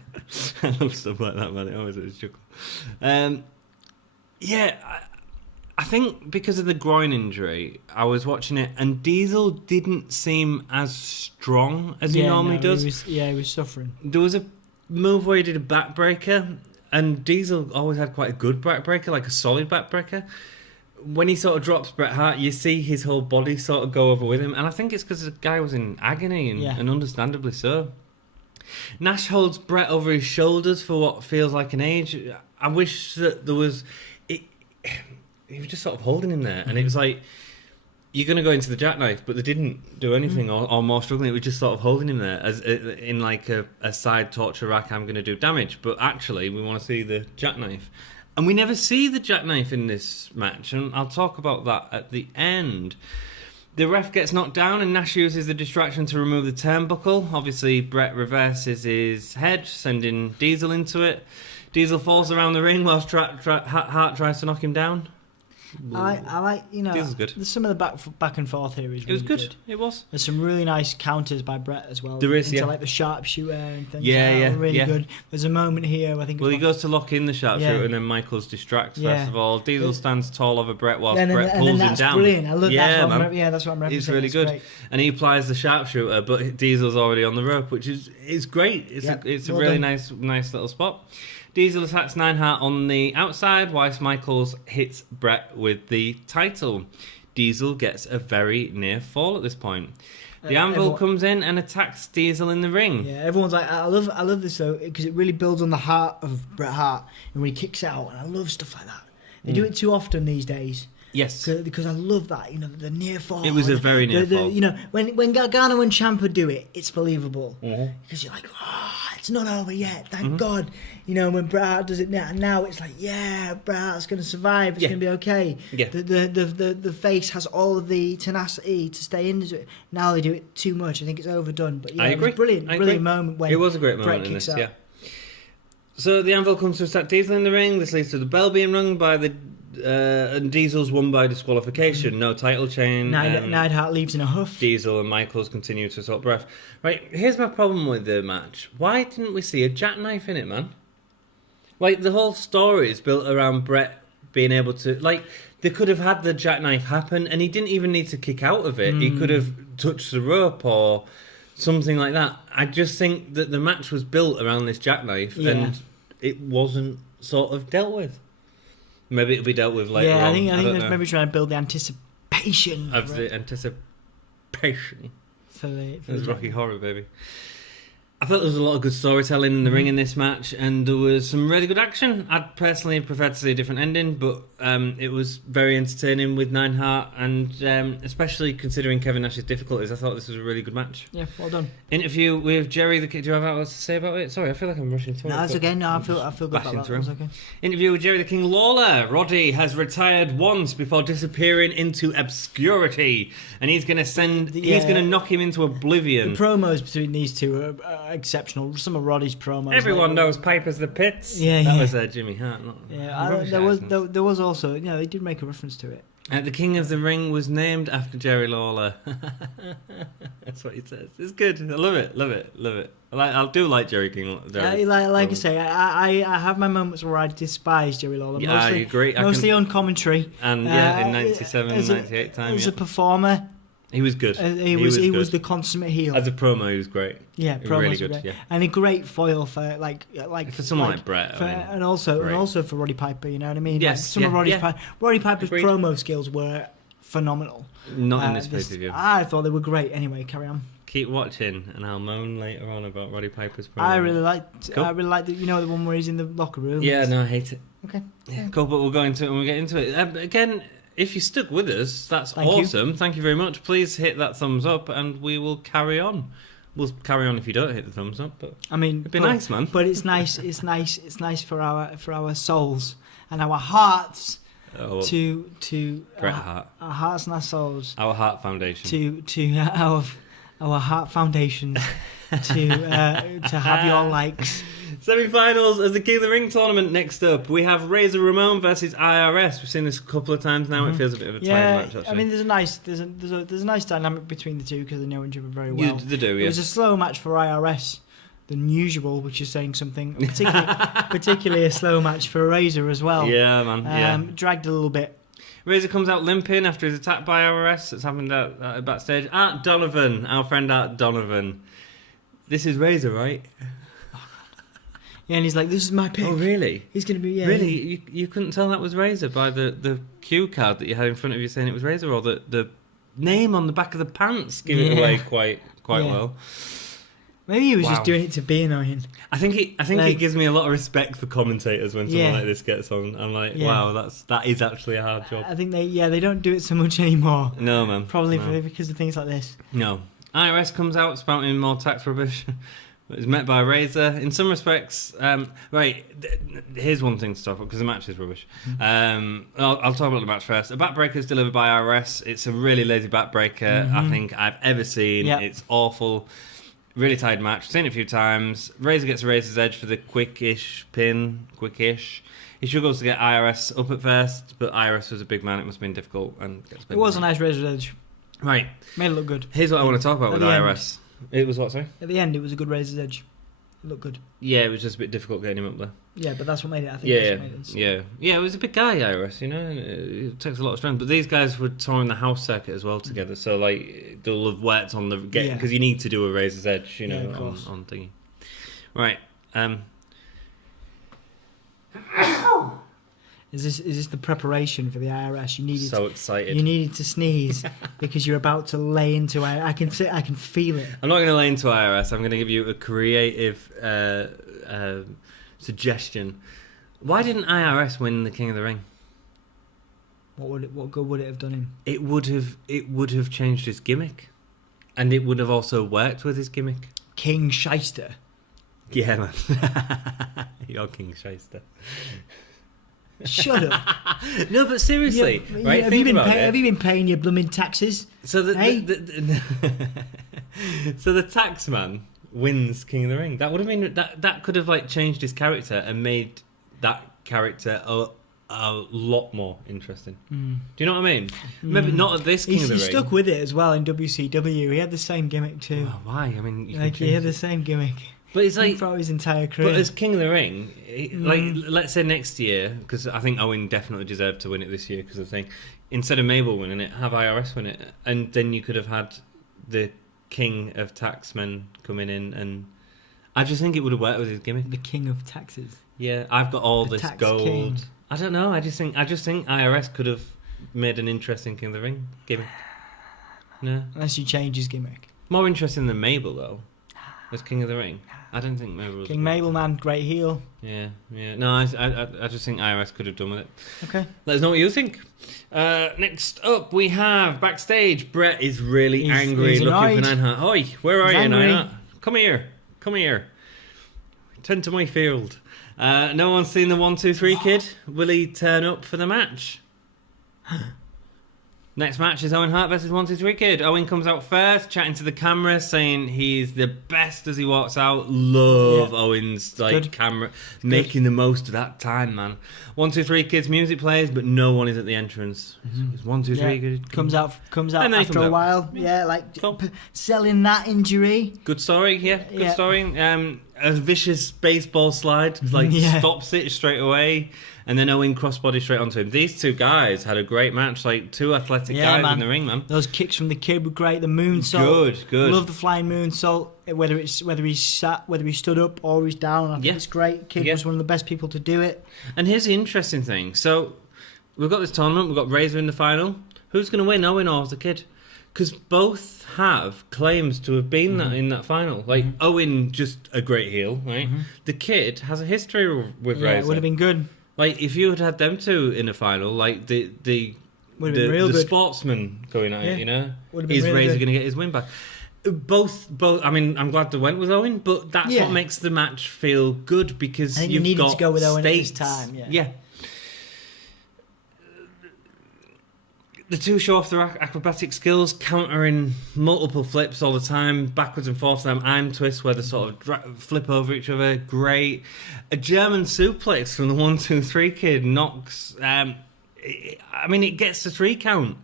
I love stuff like that, man. It always is chuckle. I think because of the groin injury, I was watching it, and Diesel didn't seem as strong as he normally does. He was suffering. There was a move where he did a backbreaker, and Diesel always had quite a good backbreaker, like a solid backbreaker. When he sort of drops Bret Hart, you see his whole body sort of go over with him, and I think it's because the guy was in agony, and understandably so. Nash holds Bret over his shoulders for what feels like an age. I wish that there was... He was just sort of holding him there, and it was like, you're going to go into the Jackknife, but they didn't do anything or more struggling. It was just sort of holding him there as in like a side torture rack, I'm going to do damage. But actually, we want to see the Jackknife. And we never see the Jackknife in this match, and I'll talk about that at the end. The ref gets knocked down, and Nash uses the distraction to remove the turnbuckle. Obviously, Bret reverses his head, sending Diesel into it. Diesel falls around the ring whilst Hart tries to knock him down. I like, Diesel's good. Some of the back and forth here is really good. It was. There's some really nice counters by Bret as well. There is, into like the sharpshooter and things. Really good. There's a moment here, I think. Well, he goes to lock in the sharpshooter, and then Michaels distracts first of all. Diesel stands tall over Bret whilst Bret pulls him down. Brilliant. I love that. That's what I'm referencing. It's really good. Great. And he applies the sharpshooter, but Diesel's already on the rope, which is great. It's a really nice little spot. Diesel attacks Neidhart on the outside, whilst Michaels hits Bret with the title. Diesel gets a very near fall at this point. The Anvil comes in and attacks Diesel in the ring. Yeah, everyone's like, I love this though, because it really builds on the heart of Bret Hart, and when he kicks out, and I love stuff like that. They do it too often these days. Yes, because I love that, the near fall. It was a very near fall. When Gargano and Ciampa do it, it's believable because you're like, it's not over yet, thank God. When Bret Hart does it now it's like, Bret Hart's going to survive. It's going to be okay. Yeah. The face has all of the tenacity to stay into it. Now they do it too much. I think it's overdone. But I agree. It was brilliant moment when it was a great moment Bret in kicks this. out. Yeah. So the Anvil comes to attack Diesel in the ring. This leads to the bell being rung by the. And Diesel's won by disqualification. No title chain. Neidhart leaves in a huff. Diesel and Michaels continue to assault Bret. Right, here's my problem with the match. Why didn't we see a jackknife in it, man? Like, the whole story is built around Bret being able to... Like, they could have had the jackknife happen, and he didn't even need to kick out of it. He could have touched the rope or something like that. I just think that the match was built around this jackknife, and it wasn't sort of dealt with. Maybe it'll be dealt with later on. I think that's maybe trying to build the anticipation. Of the anticipation. For the Rocky Horror, baby. I thought there was a lot of good storytelling in the ring in this match, and there was some really good action. I'd personally prefer to see a different ending, but it was very entertaining with Neidhart, and especially considering Kevin Nash's difficulties, I thought this was a really good match. Yeah, well done. Interview with Jerry the King. Do you have anything else to say about it? Sorry, I feel like I'm rushing through it. No, that's okay. No, I feel good about that. It's okay. Interview with Jerry the King Lawler. Roddy has retired once before disappearing into obscurity, and he's going to he's going to knock him into oblivion. The promos between these two are exceptional. Some of Roddy's promos. Everyone knows Piper's the Pits. That was Jimmy Hart. There was also, they did make a reference to it. The King of the Ring was named after Jerry Lawler. That's what he says. It's good. I love it. I do like Jerry King. I say, I have my moments where I despise Jerry Lawler. Yeah, I agree. Mostly on commentary. And in 97, 98 time. As a performer. He was good. He was the consummate heel. As a promo, he was great. Yeah, promos really were good. great. Yeah. And a great foil for for someone like Bret, and also for Roddy Piper. You know what I mean? Yes. Roddy Piper's promo skills were phenomenal. Not in this pay-per-view. I thought they were great. Anyway, carry on. Keep watching, and I'll moan later on about Roddy Piper's promo. I really liked the one where he's in the locker room. Yeah, no, I hate it. Okay. Yeah, cool. But we'll go into it when we get into it again. If you stuck with us, that's awesome. Thank you very much. Please hit that thumbs up, and we will carry on. We'll carry on if you don't hit the thumbs up, but it'd be nice, man. But it's nice. It's nice for our souls and our hearts to Bret Hart. Our hearts and our souls. Our Heart Foundation. To our heart foundations to have your likes. Semi-finals of the King of the Ring tournament. Next up, we have Razor Ramon versus IRS. We've seen this a couple of times now. It feels a bit of a tight match. Actually, I mean, there's a nice dynamic between the two because they know each other very well. They do. Yeah. It was a slow match for IRS than usual, which is saying something. Particularly a slow match for Razor as well. Yeah, man. Dragged a little bit. Razor comes out limping after his attack by IRS. It's happened backstage. Art Donovan, our friend Art Donovan. This is Razor, right? Yeah, and he's like, "This is my pick." Oh, really? He's going to be really. You couldn't tell that was Razor by the cue card that you had in front of you saying it was Razor, or the name on the back of the pants give it away quite well. Maybe he was just doing it to be annoying. I think it gives me a lot of respect for commentators when someone like this gets on. I'm like, wow, that is actually a hard job. I think they don't do it so much anymore. No, man. Probably because of things like this. No. IRS comes out spouting more tax rubbish. It's met by Razor. In some respects, here's one thing to talk about, because the match is rubbish. I'll talk about the match first. A backbreaker is delivered by IRS. It's a really lazy backbreaker I think I've ever seen. Yep. It's awful. Really tired match. Seen it a few times. Razor gets a Razor's Edge for the quickish pin. Quickish. He struggles to get IRS up at first, but IRS was a big man. It must have been difficult. It was a nice Razor's Edge. Right. Made it look good. Here's what I want to talk about with IRS. It was what, sorry? At the end, it was a good Razor's Edge. It looked good. Yeah, it was just a bit difficult getting him up there. Yeah, but that's what made it, I think. Yeah, it was a big guy, IRS, and it takes a lot of strength. But these guys were touring the house circuit as well together, so they'll have worked on because you need to do a Razor's Edge, on thingy. Right. Is this the preparation for the IRS? You needed so excited. You needed to sneeze because you're about to lay into it. I can feel it. I'm not going to lay into IRS. I'm going to give you a creative suggestion. Why didn't IRS win the King of the Ring? What good would it have done him? It would have changed his gimmick, and it would have also worked with his gimmick. King Shyster. Yeah, man. You're King Shyster. Shut up. No, but seriously, right? Have you been paying your blooming taxes? So the tax man wins King of the Ring. That would have been that could have like changed his character and made that character a lot more interesting. Do you know what I mean? Maybe not at this King of the Ring. He stuck with it as well in WCW. He had the same gimmick too. Oh, why? I mean, he had the same gimmick. But it's like throughout his entire career. But as King of the Ring, like let's say next year, because I think Owen definitely deserved to win it this year because of the thing. Instead of Mabel winning it, have IRS win it, and then you could have had the King of Taxmen coming in, and I just think it would have worked with his gimmick. The King of Taxes. Yeah, I've got all this gold. King. I don't know. I just think IRS could have made an interesting King of the Ring gimmick. No, unless you change his gimmick. More interesting than Mabel though, as King of the Ring. I don't think Mabel was King Mabel, man, great heel. Yeah. No, I just think IRS could have done with it. Okay. Let us know what you think. Next up, we have backstage. Bret is really angry, looking for Nineheart. Oi, where are you, Nineheart? Come here. Turn to my field. No one's seen the 1, 2, 3 kid. Will he turn up for the match? Next match is Owen Hart versus 1, 2, 3 Kid. Owen comes out first, chatting to the camera, saying he's the best as he walks out. Love Owen's camera, making the most of that time, man. 1, 2, 3 Kid's music plays, but no one is at the entrance. It's 1, 2, 3 Kid. Comes out after a while. Yeah, like selling that injury. Good story, Good story. A vicious baseball slide, stops it straight away. And then Owen crossbody straight onto him. These two guys had a great match, like two athletic guys in the ring, man. Those kicks from the kid were great. The moonsault, good. Love the flying moonsault. Whether he stood up or he's down, I think it's great. Kid was one of the best people to do it. And here's the interesting thing. So we've got this tournament. We've got Razor in the final. Who's going to win, Owen or the kid? Because both have claims to have been in that final. Like Owen, just a great heel, right? The kid has a history with Razor. It would have been good. Like if you had had them two in a final, like the sportsman going at it, you know, is Razor going to get his win back? Both. I mean, I'm glad they went with Owen, but that's what makes the match feel good because you needed to go with Owen at this time. Yeah. The two show off their acrobatic skills, countering multiple flips all the time, backwards and forwards. Them arm twists where they sort of flip over each other. Great. A German suplex from the 1, 2, 3 Kid knocks. It gets the 3 count.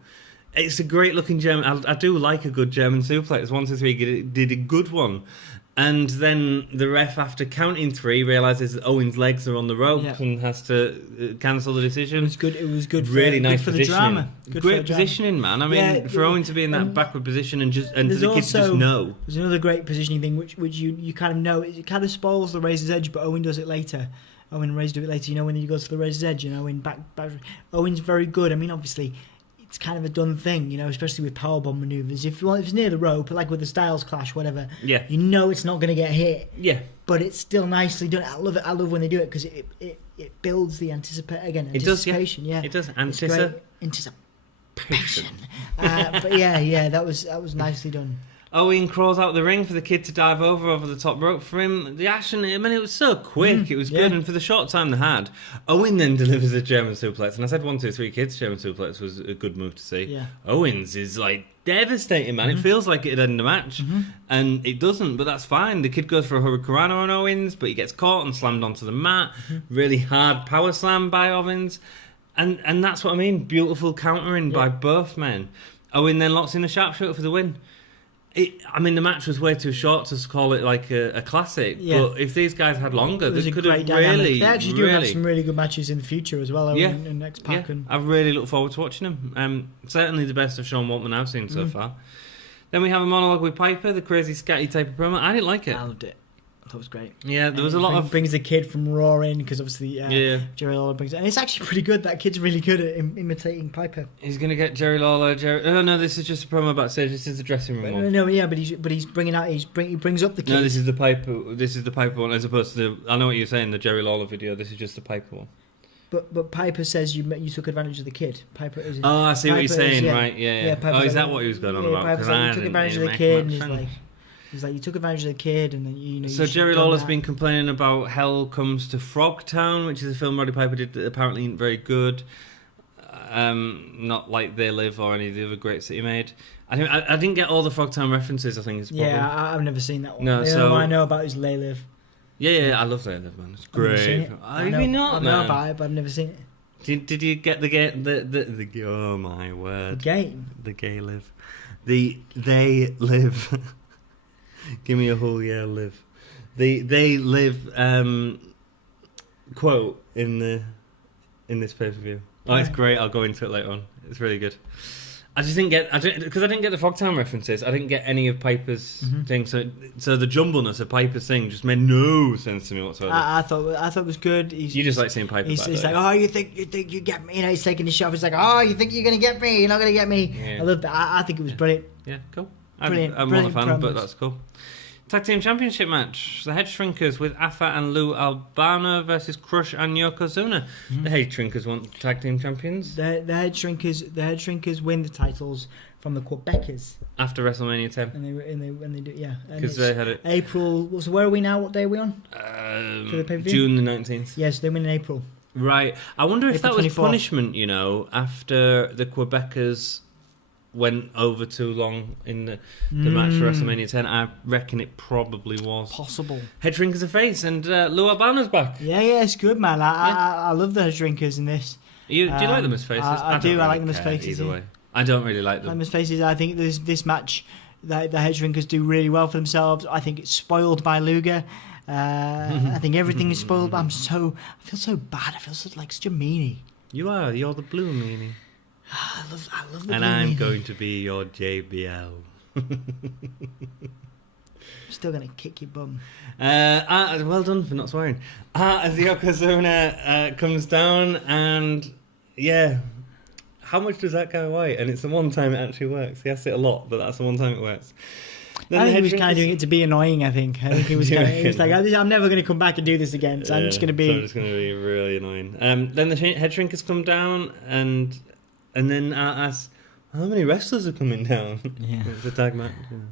It's a great looking German. I do like a good German suplex. 1, 2, 3 did a good one. And then the ref, after counting 3, realises that Owen's legs are on the rope and has to cancel the decision. It was good. Really nice for positioning. The drama. Great positioning, man. I mean, for Owen to be in that backward position and for the kids to just know. There's another great positioning thing which you kind of know. It kind of spoils the Razor's Edge, but Owen does it later. Owen and Razor do it later. You know, when he goes for the Razor's Edge, you know, in back. Owen's very good. I mean, obviously, it's kind of a done thing, you know, especially with powerbomb maneuvers. If it's near the rope, like with the Styles Clash, whatever, you know it's not going to get hit. Yeah. But it's still nicely done. I love it. I love when they do it because it builds the anticipation. It does, yeah. It does. Anticipation. But yeah, that was nicely done. Owen crawls out the ring for the kid to dive over the top rope for him. The action, I mean, it was so quick. It was good. And for the short time they had, Owen then delivers a German suplex. And I said 1, 2, 3 Kids German suplex was a good move to see. Yeah. Owen's is like devastating, man. It feels like it'd end the match. And it doesn't, but that's fine. The kid goes for a Hurricanrana on Owens, but he gets caught and slammed onto the mat. Really hard power slam by Owens. And that's what I mean. Beautiful countering by both men. Owen then locks in the sharpshooter for the win. The match was way too short to call it like a classic. But if these guys had longer, they could have really. They actually do have some really good matches in the future as well. In next pack. I really look forward to watching them. Certainly the best of Sean Waltman I've seen so far. Then we have a monologue with Piper, the crazy scatty type of promo. I didn't like it. I loved it. That was great. Yeah, there was a lot of... Brings the kid from Raw in, because obviously Jerry Lawler brings it. And it's actually pretty good. That kid's really good at imitating Piper. He's going to get Jerry Lawler... Oh, no, this is just a promo backstage. This is the dressing room one. No, yeah, but he's bringing out... He brings up the kid. No, this is the Piper one, as opposed to the... I know what you're saying, the Jerry Lawler video. This is just the Piper one. But Piper says you took advantage of the kid. Piper is... Oh, I see what you're saying, right, yeah. Oh, is that what he was going on about? Piper's like, you took advantage of the kid, and he's like, you took advantage of the kid, and then you know. So Jerry Lawler's been complaining about Hell Comes to Frogtown, which is a film Roddy Piper did that apparently isn't very good. Not like They Live or any of the other greats that he made. I didn't get all the Frogtown references. I think is the problem. Yeah, I've never seen that one. No, so what I know about is They Live. Yeah, I love They Live, man. It's great. I know about it, but I've never seen it. Did you get the oh my word, the game, the gay live, they live. Give me a whole year live. They live quote in this pay-per-view. Oh, it's great. I'll go into it later on. It's really good. I just didn't get because I didn't get the Frogtown references. I didn't get any of Piper's thing. So the jumbleness of Piper's thing just made no sense to me whatsoever. I thought it was good. You just like seeing Piper. He's like, oh, you think you get me? You know, he's taking his shot. He's like, oh, you think you're gonna get me? You're not gonna get me. Yeah. I loved that. I think it was brilliant. Yeah, cool. Brilliant. I'm not a fan, but that's cool. Tag Team Championship match. The Head Shrinkers with Afa and Lou Albano versus Crush and Yokozuna. The Head Shrinkers want Tag Team Champions. The Head Shrinkers win the titles from the Quebecers after WrestleMania 10. And they do, yeah. Because they had it. April. So where are we now? What day are we on? For the pay-per-view? June the 19th. Yes, they win in April. Right. I wonder if April that was 24th. punishment. After the Quebecers went over too long in the match for WrestleMania 10. I reckon it probably was. Possible. Head Shrinkers are face, and Lou Albano's back. Yeah, it's good, man. I love the Head Shrinkers in this. Do you like them as faces? I do. I like them as faces. Either way. I don't really like them. As faces. I think this match, the Head Shrinkers do really well for themselves. I think it's spoiled by Luger. I think everything is spoiled. I feel so bad. I feel such a meanie. You are. You're the blue meanie. I love the and blue I'm meanie. going to be your JBL. I'm still going to kick your bum. Well done for not swearing. As the Yokozuna comes down, and yeah, how much does that guy weigh? And it's the one time it actually works. He has it a lot, but that's the one time it works. Then I think he was kind of doing it to be annoying. I think he was like, I'm never going to come back and do this again. So I'm just going to be. So I'm just going to be really annoying. Then the Head Shrinkers come down, and then ask, how many wrestlers are coming down? Yeah. It's a tag match. You know.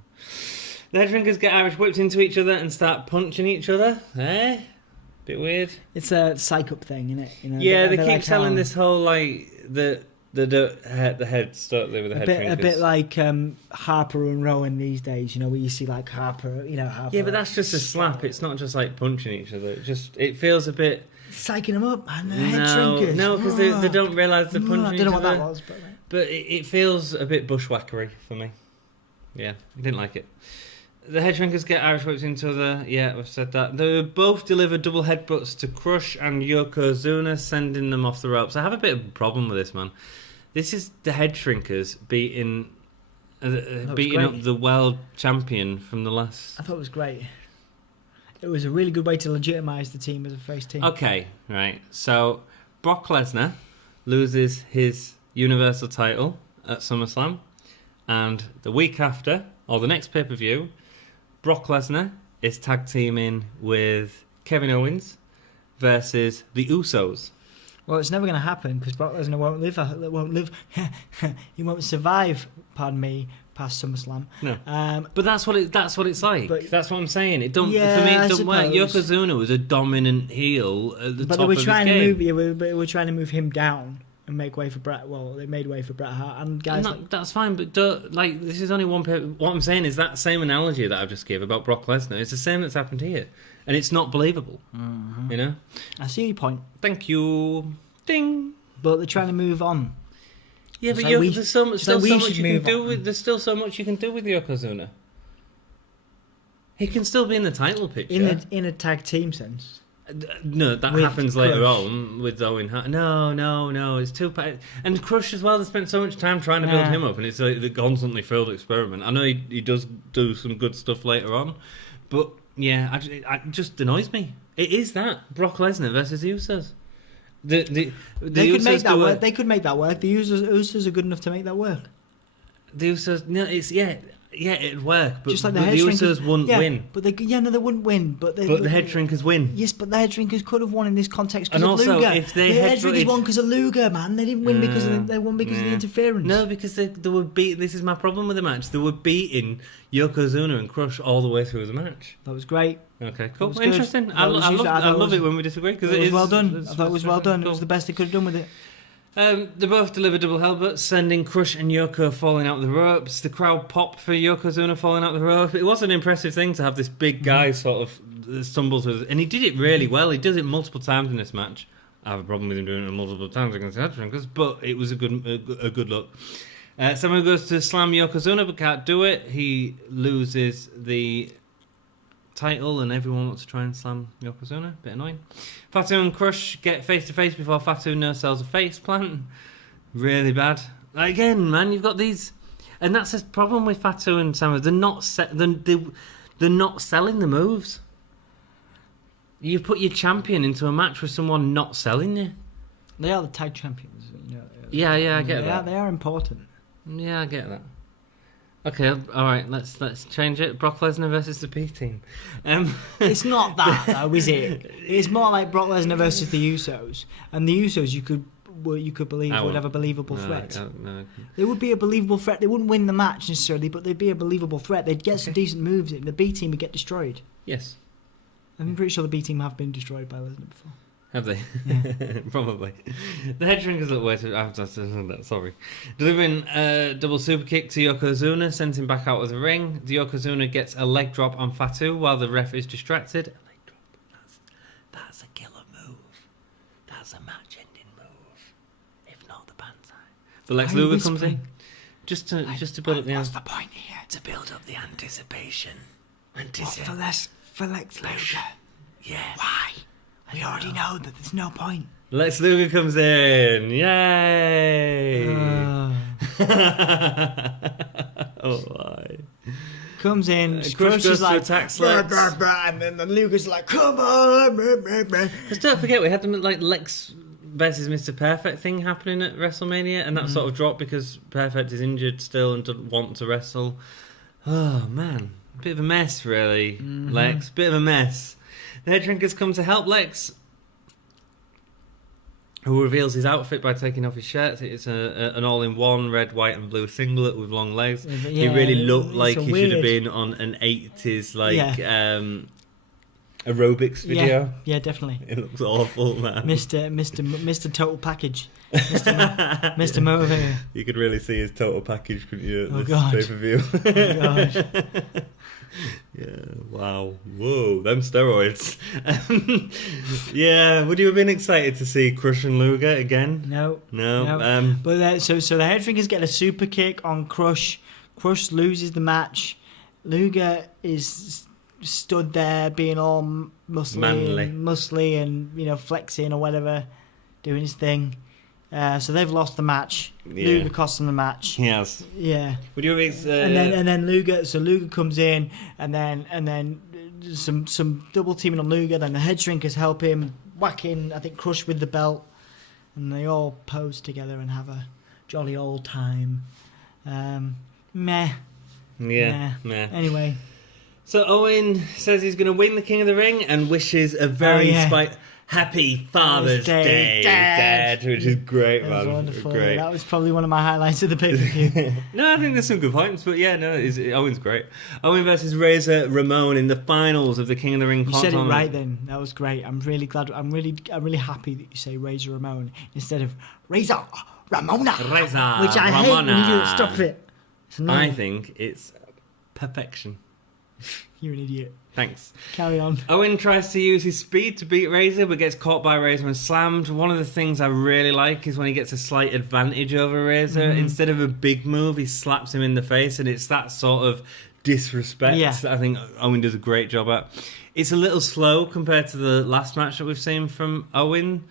The Head Shrinkers get Irish whipped into each other and start punching each other. Bit weird. It's a psych-up thing, isn't it? You know, yeah, they keep telling this whole, like, the heads, don't they, with the Head Shrinkers? A bit like Harper and Rowan these days, you know, where you see, like, Harper. Yeah, but that's just a slap. It's not just, like, punching each other. It feels a bit... Psyching them up, man. The Head Shrinkers. No, because they don't realise they're punching each other. I don't know what that was, but... But it feels a bit bushwhackery for me. Yeah, I didn't like it. The Head Shrinkers get Irish whips into the... Yeah, I've said that. They both deliver double headbutts to Crush and Yokozuna, sending them off the ropes. I have a bit of a problem with this, man. This is the Head Shrinkers beating up the world champion from the last... I thought it was great. It was a really good way to legitimise the team as a face team. Okay, right. So, Brock Lesnar loses his Universal title at SummerSlam, and the week after, or the next pay-per-view, Brock Lesnar is tag teaming with Kevin Owens versus the Usos. Well, it's never going to happen because Brock Lesnar won't live. He won't survive. Pardon me. Past SummerSlam. No, but that's what it's like. But, that's what I'm saying. It don't. Yeah, for me, it doesn't work. Yokozuna was a dominant heel at the top of his game. But we're trying to move him down and make way for Bret. Well, they made way for Bret Hart and guys. That's fine, but this is only one. What I'm saying is that same analogy that I've just gave about Brock Lesnar. It's the same that's happened here, and it's not believable. Mm-hmm. You know. I see your point. Thank you. Ding. But they're trying to move on. Yeah, but there's still so much you can do with. There's still so much you can do with Yokozuna. He can still be in the title picture in a tag team sense. No, that happens later on with Owen Hart. No, it's too bad. And Crush as well. They spent so much time trying to build him up, and it's like the constantly failed experiment. I know he does do some good stuff later on, but Yeah, it just annoys me. It is that Brock Lesnar versus the Usos. They could make that work. They could make that work. The Usos are good enough to make that work. The Usos, no, it's it'd work, but just like the Usos wouldn't win. But they wouldn't win. But the head shrinkers win. Yes, but the head shrinkers could have won in this context because of Luger. If the head shrinkers won because of Luger, man. They didn't win because of they won because of the interference. No, because they were beating. This is my problem with the match. They were beating Yokozuna and Crush all the way through the match. That was great. Okay, cool, interesting. I love it when we disagree because it was well done. I thought it was well done. Cool. It was the best they could have done with it. They both delivered double hellbutts, sending Crush and Yoko falling out the ropes. The crowd popped for Yokozuna falling out the rope. It was an impressive thing to have this big guy sort of stumbles with, and he did it really well. He does it multiple times in this match. I have a problem with him doing it multiple times against the Headshrinkers, but it was a good look. Someone goes to slam Yokozuna but can't do it. He loses the title and everyone wants to try and slam Yokozuna. Bit annoying. Fatu and Crush get face to face before Fatu no-sells a face plant. Really bad. Again, man, you've got these, and that's the problem with Fatu and Samu. They're not selling the moves. You put your champion into a match with someone not selling you. They are the tag champions. You know, yeah, I get that. They are important. Yeah, I get that. Okay, all right. Let's change it. Brock Lesnar versus the B Team. It's not that though, is it? It's more like Brock Lesnar versus the Usos, and the Usos you could believe would have a believable threat. They would be a believable threat. They wouldn't win the match necessarily, but they'd be a believable threat. They'd get some decent moves in. The B Team would get destroyed. Yes, I'm pretty sure the B Team have been destroyed by Lesnar before. Have they? Yeah. Probably. The head shrinkers look way too... Sorry. Delivering a double super kick to Yokozuna, sends him back out of the ring. The Yokozuna gets a leg drop on Fatu while the ref is distracted. A leg drop. That's a killer move. That's a match-ending move. If not the banzai. But Lex Luger comes in. Just to build up the... What's the point here? To build up the anticipation. For Lex Luger? Yeah. Why? We already know that there's no point. Lex Luger comes in. Yay! Oh my. Comes in. Crush goes to attack Lex. And then Luger's like, come on. Just don't forget, we had them like Lex versus Mr. Perfect thing happening at WrestleMania, and that sort of dropped because Perfect is injured still and doesn't want to wrestle. Oh man. Bit of a mess, really, Lex. Bit of a mess. The head shrinkers come to help Lex, who reveals his outfit by taking off his shirt. It's an all-in-one red, white, and blue singlet with long legs. Yeah, he really looked like he should have been on an 80s aerobics video. Yeah, definitely. It looks awful, man. Mr. Total Package. Mr. Motivator. You could really see his total package, couldn't you? At this pay-per-view. Oh, gosh. Yeah, wow. Whoa, them steroids. Yeah, would you have been excited to see Crush and Luger again? No. But so the head shrinkers get a super kick on Crush. Crush loses the match. Luger is stood there being all muscly and flexing or whatever, doing his thing. So they've lost the match. Yeah. Luger cost them the match. Yes. Yeah. Would you and then Luger comes in and then some double teaming on Luger. Then the head shrinkers help him whacking I think Crush with the belt, and they all pose together and have a jolly old time. Meh. Yeah. Meh. Anyway. So Owen says he's going to win the King of the Ring and wishes a very Happy Father's Day, Dad, which is great, man. That was wonderful. Great. That was probably one of my highlights of the pay-per-view. No, I think there's some good points, but yeah, no, Owen's great. Owen versus Razor Ramon in the finals of the King of the Ring. You said it right then. That was great. I'm really glad. I'm really happy that you say Razor Ramon instead of Razor Ramona, which I hate when you do it. Stop it. I think it's perfection. You're an idiot. Thanks. Carry on. Owen tries to use his speed to beat Razor, but gets caught by Razor and slammed. One of the things I really like is when he gets a slight advantage over Razor. Instead of a big move, he slaps him in the face, and it's that sort of disrespect that I think Owen does a great job at. It's a little slow compared to the last match that we've seen from Owen,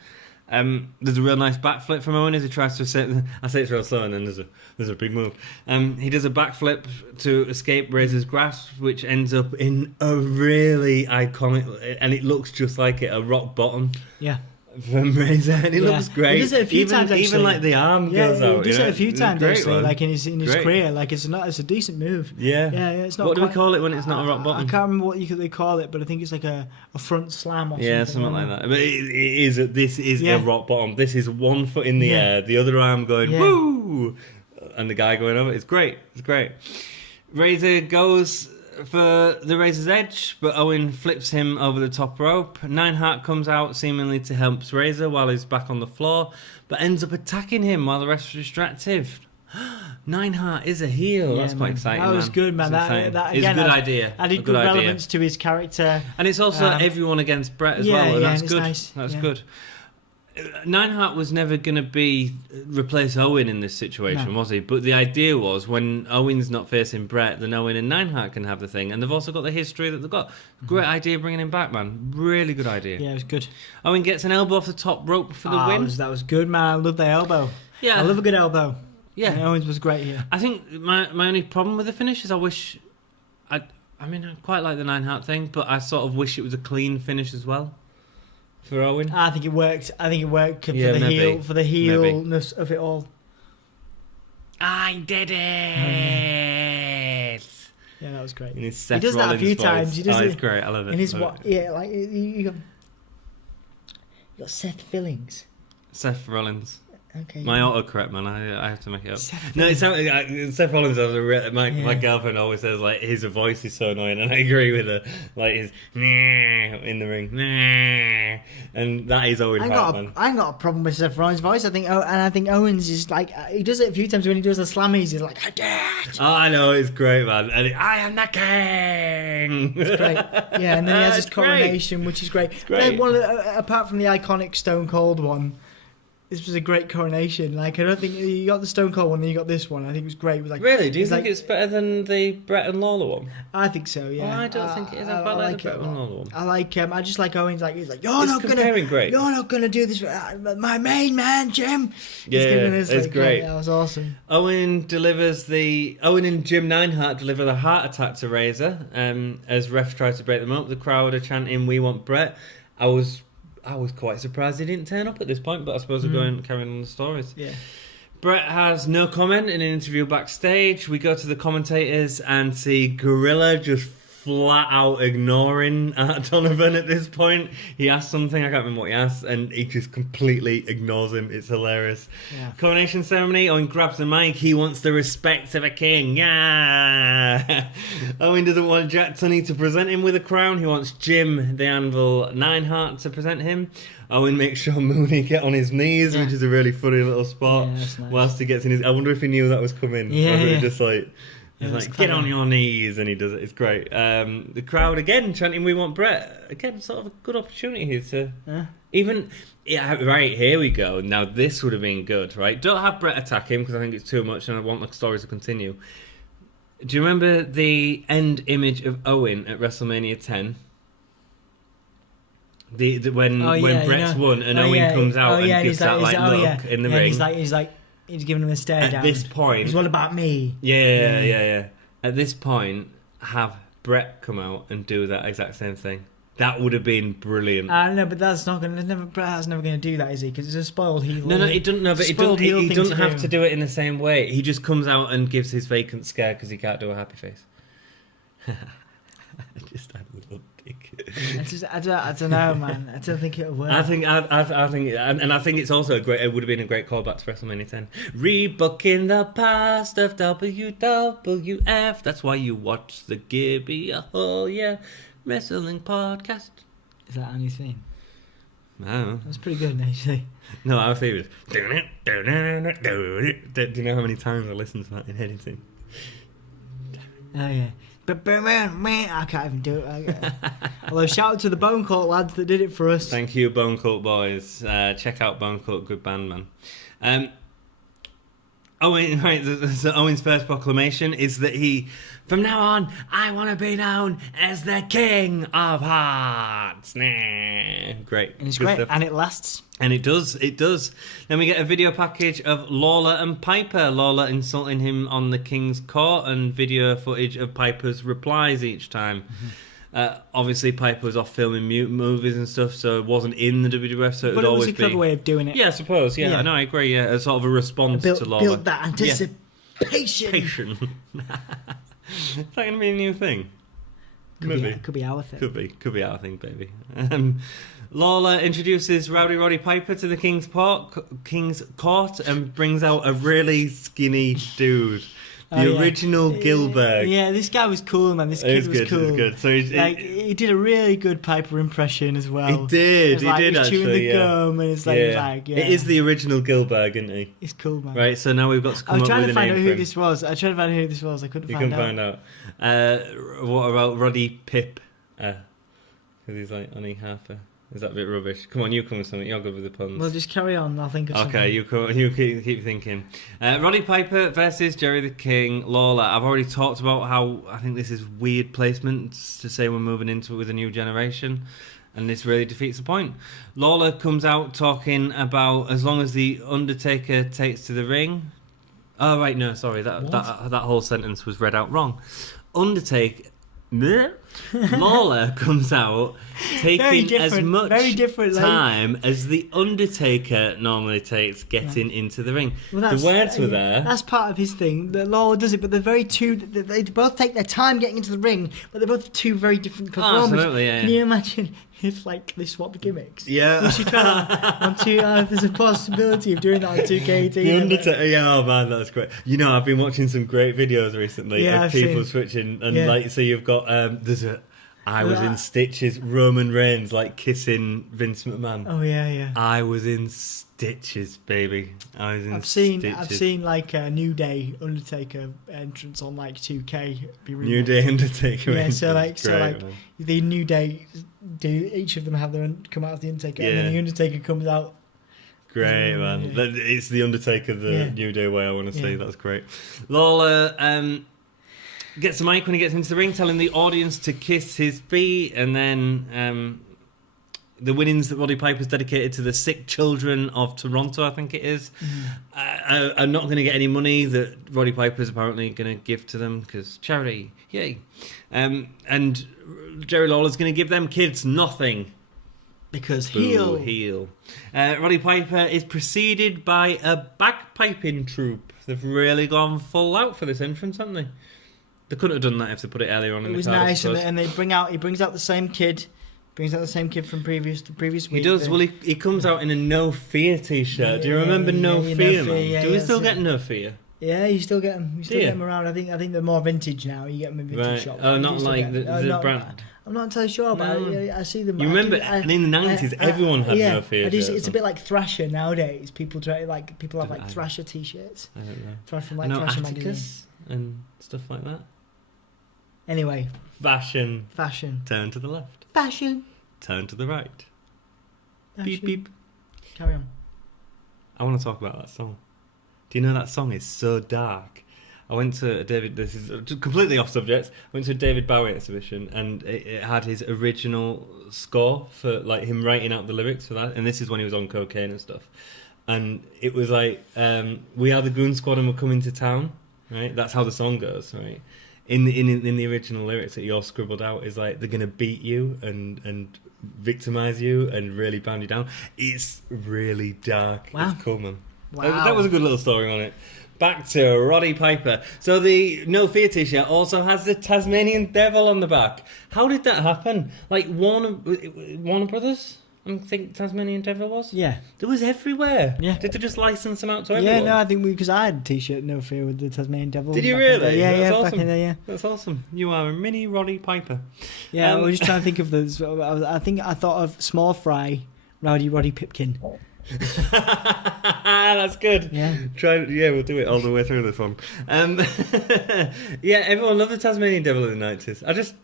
There's a real nice backflip from Owen as he tries to say. I say it's real slow, and then there's a big move. He does a backflip to escape Razor's grasp, which ends up in a really iconic, and it looks just like it, a rock bottom. Yeah. From Razor, and it looks great. He does it a few times, even like the arm goes out. He does it a few times actually, one. like in his career. Like it's a decent move. Yeah. It's not. What do we call it when it's not a rock bottom? I can't remember what they call it, but I think it's like a front slam or something. Yeah, something like that. But this is a rock bottom. This is one foot in the air, the other arm going woo, and the guy going over. It's great. Razor goes for the Razor's Edge, but Owen flips him over the top rope. Neidhart comes out seemingly to help Razor while he's back on the floor, but ends up attacking him while the rest are distracted. Neidhart is a heel. That's quite exciting. That was good, man. That is again, a good idea. Added good relevance to his character, and it's also everyone against Bret as well. And that's good. Nice. That's good. Neidhart was never going to replace Owen in this situation, was he? But the idea was when Owen's not facing Bret, then Owen and Neidhart can have the thing. And they've also got the history that they've got. Great idea bringing him back, man. Really good idea. Yeah, it was good. Owen gets an elbow off the top rope for the win. That was good, man. I love the elbow. Yeah. I love a good elbow. Yeah. And Owens was great here. I think my only problem with the finish is I wish... I quite like the Neidhart thing, but I sort of wish it was a clean finish as well. For Owen, I think it worked. For the heelness of it all. I did it. Yeah, that was great. In his Seth he does Rollins that a few voice. times. He does it's great. I love it. In his like you got Seth Fillings. Seth Rollins. Okay. My autocorrect, man. I have to make it up. Seth Rollins has my girlfriend always says like his voice is so annoying, and I agree with her. Like his in the ring, and that is Owen Hart, man. I ain't got a problem with Seth Rollins' voice. I think Owens is like he does it a few times when he does the slammies. He's like, I did. Oh, I know, it's great, man. And I am the king. It's great. Yeah, and then he has his coronation, which is great. It's great. Apart from the iconic Stone Cold one. This was a great coronation. Like I don't think you got the Stone Cold one, and you got this one. I think it was great. It was like, really? Do you think it's better than the Bret and Lawler one? I think so. Yeah. Oh, I don't think it is. I quite like the Bret and Lawler one. I like. I just like Owens. Like he's like, you're not gonna do this. My main man, Jim. Yeah, it's great. That was awesome. Owen and Jim Neidhart deliver the heart attack to Razor. As refs try to break them up, the crowd are chanting, "We want Bret." I was quite surprised he didn't turn up at this point, but I suppose we're carrying on the stories. Yeah. Bret has no comment in an interview backstage. We go to the commentators and see Gorilla just flat out ignoring Donovan at this point. He asks something, I can't remember what he asks, and he just completely ignores him. It's hilarious. Yeah. Coronation ceremony, Owen grabs the mic. He wants the respect of a king. Yeah. Owen doesn't want Jack Tunney to present him with a crown. He wants Jim the Anvil Neidhart to present him. Owen makes sure Mooney get on his knees, which is a really funny little spot. Yeah, that's nice. Whilst he gets in his... I wonder if he knew that was coming. Yeah. Just like... He's like, get on your knees, and he does it. It's great. The crowd again chanting, "We want Bret." Again, sort of a good opportunity here to even. Yeah, right, here we go. Now this would have been good, right? Don't have Bret attack him because I think it's too much, and I want the story to continue. Do you remember the end image of Owen at WrestleMania 10? When Bret's won and Owen comes out and gives that look in the ring. He's giving him a stare down. At this point... It's all about me. Yeah. At this point, have Bret come out and do that exact same thing. That would have been brilliant. No, but that's not going to... Bret's never going to do that, is he? Because it's a spoiled heel. No, he doesn't. No, but he doesn't have to do it in the same way. He just comes out and gives his vacant scare because he can't do a happy face. I just had a little dick. I don't know, man. I don't think it'll work. I think, and I think it's also a great. It would have been a great callback to WrestleMania 10. Rebooking the past of WWF. That's why you watch the Gimme Wrestling Podcast. Is that Annie's theme? No. That's pretty good, actually. No, I was thinking. Do you know how many times I listened to that in editing? Oh yeah. But I can't even do it. Although shout out to the Bone Cult lads that did it for us. Thank you, Bone Cult boys. Check out Bone Cult, good band, man. Owen, right, so Owen's first proclamation is that from now on, I want to be known as the King of Hearts. Nah. Great. And it's great, stuff. And it lasts. And it does. Then we get a video package of Lawler and Piper. Lawler insulting him on the King's Court, and video footage of Piper's replies each time. Obviously, Piper was off filming movies and stuff, so it wasn't in the WWF, so it would always be... But it was a clever way of doing it. Yeah, I suppose. Yeah, no, I agree. Yeah, as sort of a response to Lawler. Build that anticipation. Is that going to be a new thing? Could be our thing. Could be our thing, baby. Lawler introduces Roddy Piper to the King's Court and brings out a really skinny dude. The original Gilbert. Yeah, this guy was cool, man. This kid was cool. It was good. So he did a really good Piper impression as well. He did. He did actually. Chewing the gum, and it's like, It is the original Gilbert, isn't he? He's cool, man. Right. So now we've got to come up with a name. I was trying to find out who this was. I couldn't find out. What about Roddy Pip? Because he's like only half a... Is that a bit rubbish? Come on, you come with something. You're good with the puns. Well, just carry on. I'll think of something. Okay, you keep thinking. Roddy Piper versus Jerry the King Lawler. I've already talked about how I think this is weird placement to say we're moving into it with a new generation, and this really defeats the point. Lawler comes out talking about as long as the Undertaker takes to the ring. Oh right, no, sorry, that whole sentence was read out wrong. Undertaker. Lawler comes out taking as much time as the Undertaker normally takes getting into the ring. Well, the words were there. That's part of his thing. The Lawler does it, but they both take their time getting into the ring, but they're both two very different performers. Absolutely, yeah. Can you imagine if they swapped gimmicks? Yeah. We should try that on there's a possibility of doing that on 2K18. The Undertaker, oh man, that's great. You know, I've been watching some great videos recently of people switching, and so you've got I was in stitches. Roman Reigns kissing Vince McMahon. Oh yeah. I was in stitches, baby. I've seen a New Day Undertaker entrance on 2K. New Day Undertaker. Yeah, the New Day do each of them have their come out of the Undertaker, and then the Undertaker comes out. Great, man. Yeah. It's the Undertaker, New Day way. I want to say that's great. Lawler gets the mic when he gets into the ring, telling the audience to kiss his feet, and then the winnings that Roddy Piper's dedicated to the sick children of Toronto, I think it is, are not going to get any money that Roddy Piper's apparently going to give to them because charity, yay. And Jerry Lawler's going to give them kids nothing. Because heel. Roddy Piper is preceded by a bagpiping troupe. They've really gone full out for this entrance, haven't they? They couldn't have done that if they put it earlier on in the card. It was nice, and he brings out the same kid. Brings out the same kid from the previous week. He does. Well, he comes out in a No Fear t-shirt. Do you remember No Fear, man? Do we still get No Fear? Yeah, you still get them. You still get them around. I think they're more vintage now. You get them in vintage shops. Oh, not like the brand. I'm not entirely sure, but I see them. You remember, and in the 90s, everyone had No Fear. It's a bit like Thrasher nowadays. People have Thrasher t-shirts. I don't know. From Thrasher Atticus magazine and stuff like that. Anyway, fashion. Turn to the left. Fashion. Turn to the right. Fashion. Beep beep. Carry on. I want to talk about that song. Do you know that song is so dark? I went to this is completely off subject. I went to a David Bowie exhibition, and it had his original score for him writing out the lyrics for that. And this is when he was on cocaine and stuff. And it was "We are the Goon Squad and we're coming to town." Right, that's how the song goes. Right. In the original lyrics that you all scribbled out is they're gonna beat you and victimize you and really pound you down. It's really dark. Wow. It's cool, man. Wow. That was a good little story on it. Back to Roddy Piper. So the No Fear t-shirt also has the Tasmanian Devil on the back. How did that happen? Warner Brothers? I think Tasmanian Devil was? Yeah. It was everywhere. Yeah. Did they just license them out to everyone? Yeah, no, I think because I had a t-shirt No Fear with the Tasmanian Devil. Did you really? Yeah, That's awesome. Back in there, yeah. That's awesome. You are a mini Roddy Piper. Yeah, I was just trying to think of this. I thought of Small Fry, Roddy Pipkin. That's good. Yeah. We'll do it all the way through this one. Yeah, everyone loved the Tasmanian Devil in the 90s.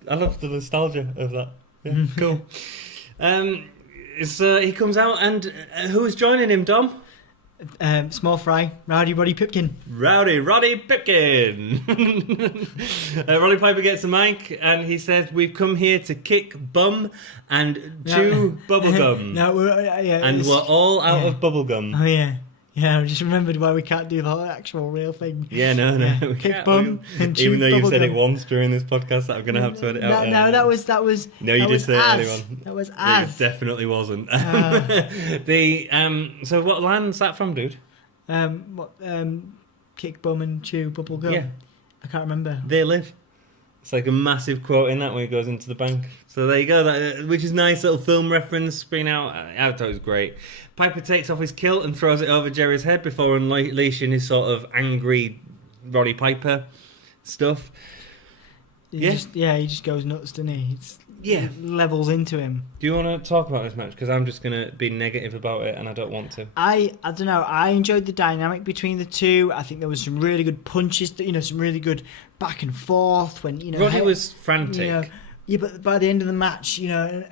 I love the nostalgia of that. Yeah, cool. So he comes out, and who is joining him, Dom? Small fry, Roddy Pipkin. Roddy Pipkin. Roddy Piper gets the mic and he says, "We've come here to kick bum and chew bubblegum." And we're all out of bubblegum. Oh yeah. Yeah, I just remembered why we can't do the actual real thing. Yeah, no. We kick can't. bum and chew even though you've said it bubblegum. once during this podcast, that I'm going to have to edit out. No, that was. No, you did say it earlier on. That was It definitely wasn't. So what land's that from, dude? Kick bum and chew bubblegum. Yeah. I can't remember. They live. It's like a massive quote in that when he goes into the bank. So there you go, which is nice little film reference. Bring out, I thought it was great. Piper takes off his kilt and throws it over Jerry's head before unleashing his sort of angry Roddy Piper stuff. He just goes nuts, doesn't he? It levels into him. Do you want to talk about this match? Because I'm just going to be negative about it and I don't want to. I don't know. I enjoyed the dynamic between the two. I think there was some really good punches, some really good back and forth. Roddy was frantic. Yeah, but by the end of the match, they're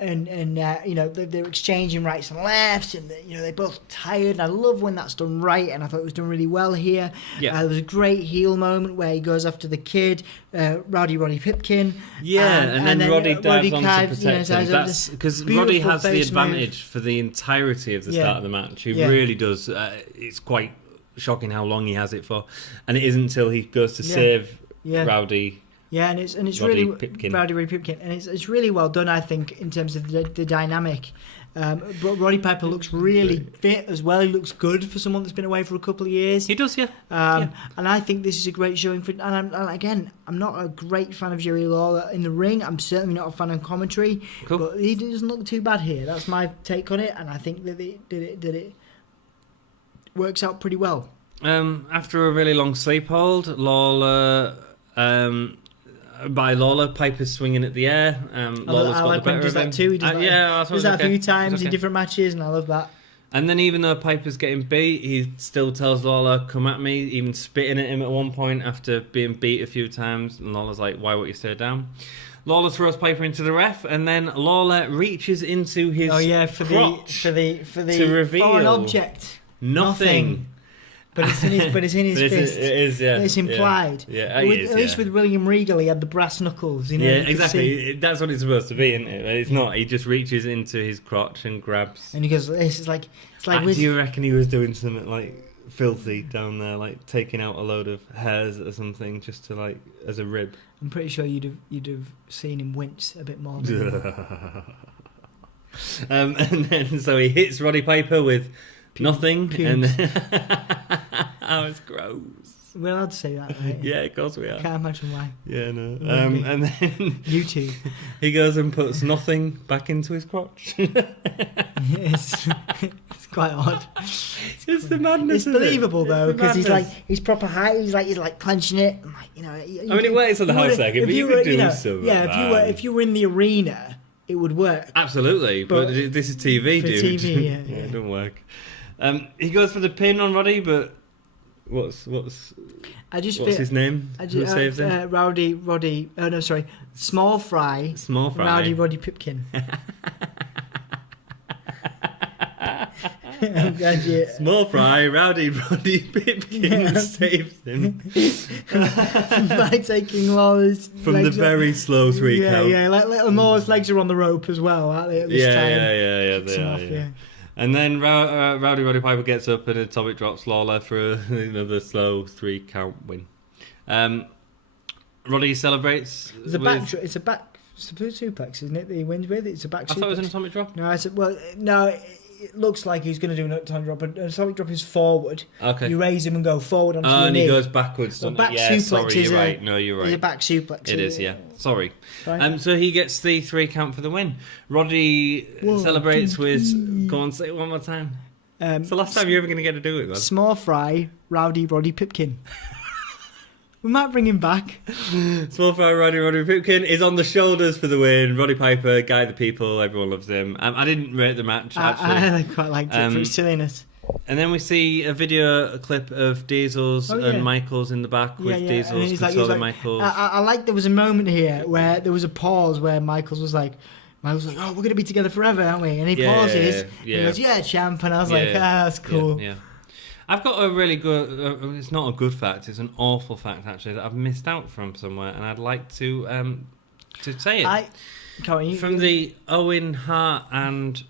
exchanging rights and lefts, and they both tired. And I love when that's done right, and I thought it was done really well here. Yeah. There was a great heel moment where he goes after the kid, Roddy Pipkin. And then Roddy dives on to protect him. That's because Roddy has the advantage for the entirety of the start of the match. He really does. It's quite shocking how long he has it for, and it isn't until he goes to save Rowdy. Yeah, and it's Roddy really Pipkin. Roddy Pipkin, and it's really well done, I think, in terms of the dynamic. But Roddy Piper looks really fit as well. He looks good for someone that's been away for a couple of years. He does, yeah. And I think this is a great showing for. And I'm not a great fan of Jerry Lawler in the ring. I'm certainly not a fan of commentary. Cool. But he doesn't look too bad here. That's my take on it, and I think that it works out pretty well. After a really long sleep hold, Lawler. By Lawler, Piper's swinging at the air. Lawler's got the better he does of him. That too. He does that a few times in different matches, and I love that. And then even though Piper's getting beat, he still tells Lawler, "Come at me," even spitting at him at one point after being beat a few times. And Lawler's like, "Why won't you stay down?" Lawler throws Piper into the ref, and then Lawler reaches into his crotch for the to reveal foreign object. Nothing. But it's in his fist. It is, yeah. It's implied. Yeah, at least with William Regal, he had the brass knuckles. Yeah, exactly. That's what it's supposed to be, isn't it? It's not. He just reaches into his crotch and grabs. And he goes, "It's like." Do you reckon he was doing something like filthy down there, like taking out a load of hairs or something, just to as a rib? I'm pretty sure you'd have seen him wince a bit more. And then so he hits Roddy Piper with. Nothing, and oh, it's gross. We're allowed to say that, right? Yeah, of course we are. Can't imagine why. Yeah, no. And then you too. He goes and puts nothing back into his crotch. it's quite odd. It's the madness. It's believable though, because he's proper high. He's clenching it. It works on the whole second, but you could do some. Yeah, if you were in the arena, it would work. Absolutely, but this is TV, dude. TV, yeah, it don't work. He goes for the pin on Roddy, but what's his name? Who saves him? Roddy. Oh no, sorry. Small Fry. Roddy Pipkin. Small Fry, Roddy Pipkin saves him by taking Lawler's from the very slow 3 count. Yeah, Lawler's legs are on the rope as well, aren't they? At this time? Yeah, they are. And then Roddy Piper gets up and a atomic drops Lawler for another slow 3 count win. Roddy celebrates. It's a back suplex, isn't it? That he wins with. It's a back. I thought it was an atomic drop. No. It looks like he's going to do an atomic drop. An atomic drop is forward. Okay. You raise him and go forward onto your and knee. He goes backwards. Well, back suplex sorry, is you're right. No, you're right. It's a back suplex. It is, yeah. Sorry. Right. So he gets the 3 count for the win. Roddy celebrates with. Go on, say it one more time. It's the last time you're ever going to get to do it, man. Small Fry, Roddy Pipkin. We might bring him back. Small Fry, Roddy Pipkin is on the shoulders for the win. Roddy Piper, guy of the people, everyone loves him. I didn't rate the match, actually. I quite liked it for its silliness. And then we see a clip of Diesel's and Michael's in the back with Diesel's consoling Michael's. I like there was a moment here where there was a pause where Michael's like, "Oh, we're going to be together forever, aren't we?" And he pauses. And he goes, "Yeah, champ." And I was like, that's cool. Yeah. I've got a really good. It's not a good fact. It's an awful fact actually that I've missed out from somewhere, and I'd like to say it. From the Owen Hart and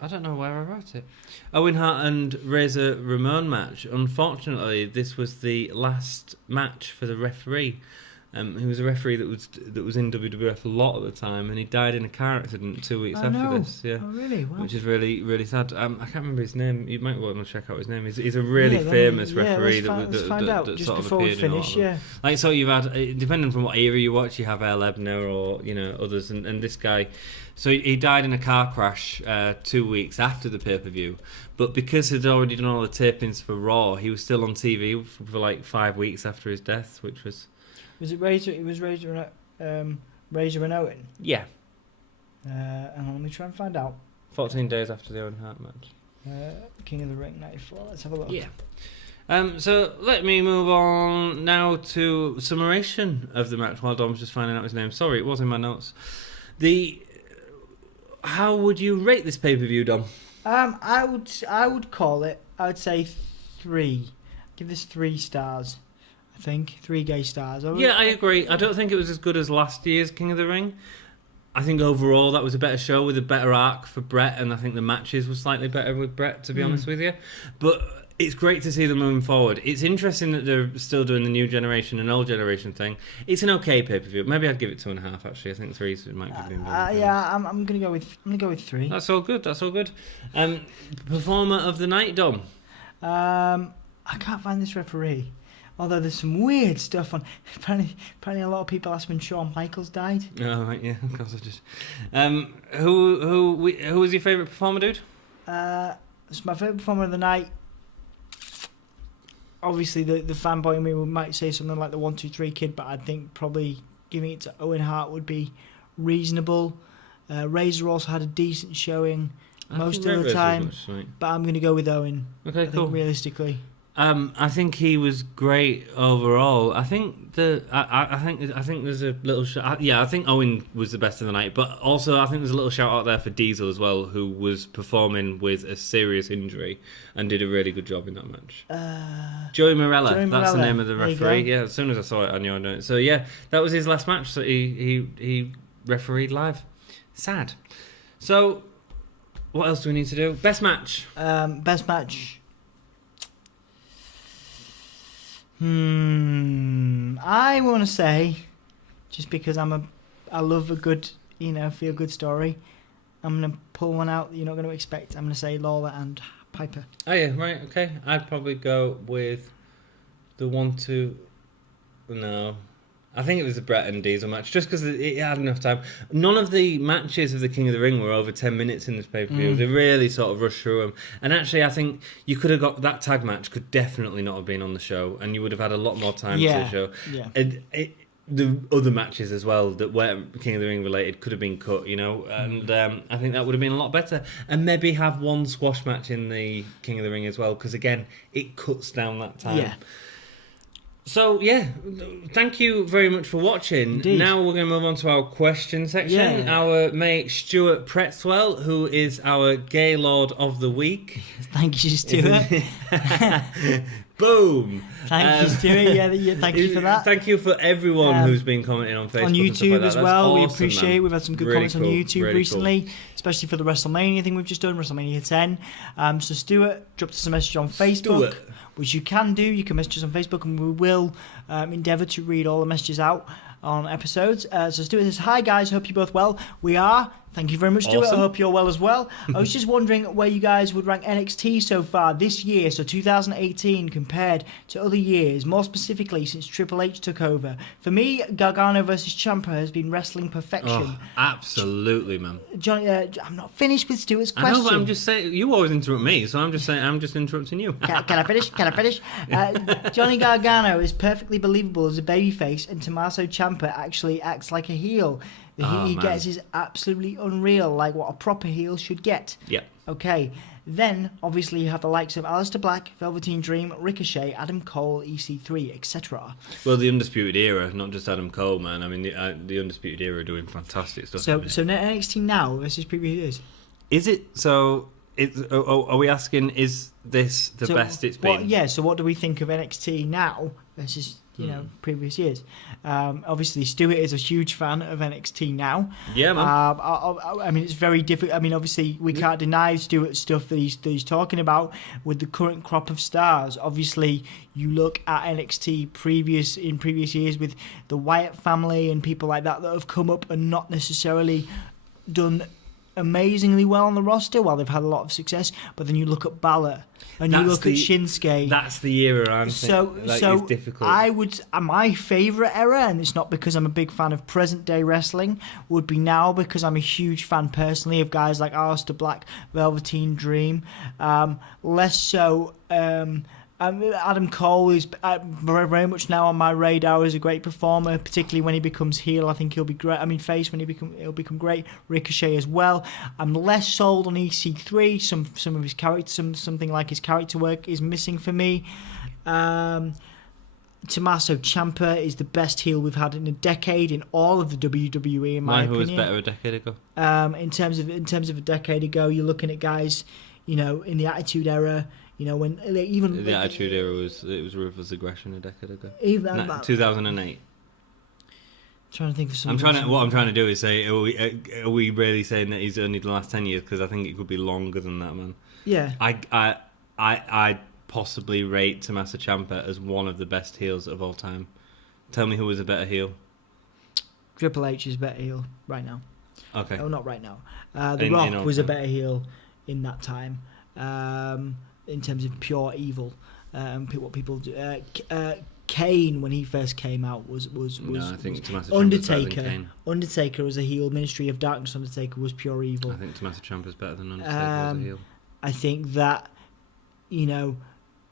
I don't know where I wrote it. Owen Hart and Razor Ramon match. Unfortunately, this was the last match for the referee. He was a referee that was in WWF a lot at the time, and he died in a car accident 2 weeks after this. Yeah, oh really? Wow. Which is really, really sad. I can't remember his name. You might want to check out his name. He's a really famous referee let's find out that just sort of before we appeared in a lot finish. of them. Like so, you've had depending on what era you watch, you have Earl Ebner or others, and this guy. So he died in a car crash 2 weeks after the pay-per-view, but because he'd already done all the tapings for Raw, he was still on TV for like 5 weeks after his death, which was. Was it Razor? It was Razor and Owen. Yeah. And let me try and find out. 14 days after the Owen Hart match. King of the Ring '94. Let's have a look. Yeah. So let me move on now to summation of the match while Dom's just finding out his name. Sorry, it was in my notes. How would you rate this pay-per-view, Dom? I would call it. I would say 3. Give this 3 stars. I think 3 gay stars. I agree. I don't think it was as good as last year's King of the Ring. I think overall that was a better show with a better arc for Bret, and I think the matches were slightly better with Bret, to be honest with you. But it's great to see them moving forward. It's interesting that they're still doing the new generation and old generation thing. It's an okay pay-per-view. Maybe I'd give it 2.5. Actually, I think 3 might be being better. I'm gonna go with 3. That's all good. Performer of the night, Dom. I can't find this referee. Although there's some weird stuff on. Apparently a lot of people asked when Shawn Michaels died. Oh right, yeah, of course I just. Who was your favourite performer, dude? It's my favourite performer of the night. Obviously, the fanboy in me might say something like the 1-2-3 Kid, but I think probably giving it to Owen Hart would be reasonable. Razor also had a decent showing most of the time, but I'm going to go with Owen. Okay, cool. Realistically. I think he was great overall. I think there's a little I think Owen was the best of the night, but also I think there's a little shout out there for Diesel as well, who was performing with a serious injury and did a really good job in that match. Joey Morella, that's the name of the referee. Yeah, as soon as I saw it, I knew I'd know it. So yeah, that was his last match. So he refereed live. Sad. So what else do we need to do? Best match. Best match. I want to say, just because I love a good, feel good story, I'm going to pull one out that you're not going to expect. I'm going to say Lawler and Piper. Oh yeah, right, okay. I'd probably go with the 1-2. No. I think it was the Bret and Diesel match, just because it had enough time. None of the matches of the King of the Ring were over 10 minutes in this pay-per-view. They really sort of rushed through them. And actually, I think you could have got... That tag match could definitely not have been on the show, and you would have had a lot more time to the show. Yeah. And the other matches as well that were King of the Ring related could have been cut, and I think that would have been a lot better. And maybe have one squash match in the King of the Ring as well, because again, it cuts down that time. Yeah. So, yeah, thank you very much for watching. Indeed. Now we're going to move on to our question section. Yeah. Our mate Stuart Pretwell, who is our Gay Lord of the Week. Thank you, Stuart. Boom. Thank you, Stuart. Thank you for that. Thank you for everyone who's been commenting on Facebook. On YouTube and as well. We appreciate it. We've had some good comments on YouTube really recently, cool. Especially for the WrestleMania thing we've just done, WrestleMania 10. So Stuart dropped us a message on Facebook, which you can do. You can message us on Facebook, and we will endeavour to read all the messages out on episodes. So Stuart says, "Hi guys, hope you're both well." We are. Thank you very much, Stuart. Awesome. I hope you're well as well. I was just wondering where you guys would rank NXT so far this year, so 2018, compared to other years, more specifically since Triple H took over. For me, Gargano versus Ciampa has been wrestling perfection. Oh, absolutely, man. Johnny, I'm not finished with Stuart's question. I know, but I'm just saying, you always interrupt me, so I'm just saying, I'm just interrupting you. Can I finish? Johnny Gargano is perfectly believable as a babyface, and Tommaso Ciampa actually acts like a heel. The heat he gets is absolutely unreal, like what a proper heel should get. Yeah. Okay. Then, obviously, you have the likes of Aleister Black, Velveteen Dream, Ricochet, Adam Cole, EC3, etc. Well, the Undisputed Era, not just Adam Cole, man. I mean, the Undisputed Era are doing fantastic stuff. So NXT now versus previous years. Is it? So, are we asking, is this the best it's been? So what do we think of NXT now versus previous years? Obviously, Stuart is a huge fan of NXT now. Yeah, man. I mean, it's very difficult. I mean, obviously, we can't deny Stuart's stuff that he's talking about with the current crop of stars. Obviously, you look at NXT in previous years with the Wyatt family and people like that have come up and not necessarily done amazingly well on the roster while they've had a lot of success, but then you look at Balor and you look at Shinsuke. That's the era I'm thinking. It's difficult. My favourite era, and it's not because I'm a big fan of present day wrestling, would be now because I'm a huge fan personally of guys like Aleister Black, Velveteen Dream. Less so. Adam Cole is very, very much now on my radar as a great performer, particularly when he becomes heel. I think he'll be great. I mean, face when he'll become great. Ricochet as well. I'm less sold on EC3. Some of his character, something like his character work is missing for me. Tommaso Ciampa is the best heel we've had in a decade in all of the WWE, in my opinion. Who was better a decade ago? In terms of a decade ago, you're looking at guys, in the Attitude Era. When even the Attitude Era was ruthless aggression a decade ago. Even 2008. Trying to think of something. What I'm trying to do is say, are we really saying that he's only the last 10 years? Because I think it could be longer than that, man. Yeah. I possibly rate Tommaso Ciampa as one of the best heels of all time. Tell me who was a better heel. Triple H is a better heel right now. Okay. Oh, not right now. The Rock was a better heel in that time. In terms of pure evil, what people do. Kane, when he first came out, was I think Tommaso Undertaker. Kane. Undertaker was a heel. Ministry of Darkness Undertaker was pure evil. I think Tommaso Ciampa is better than Undertaker as a heel. I think that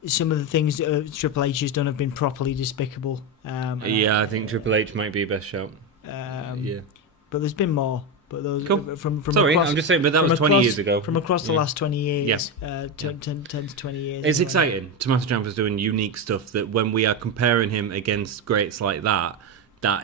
some of the things that Triple H has done have been properly despicable. I think Triple H might be best shout. But there's been more. But those cool. from Sorry, across, I'm just saying, but that was 20 years ago. From across the last 20 years, 10 to 20 years. It's exciting. Tommaso Ciampa's doing unique stuff that when we are comparing him against greats like that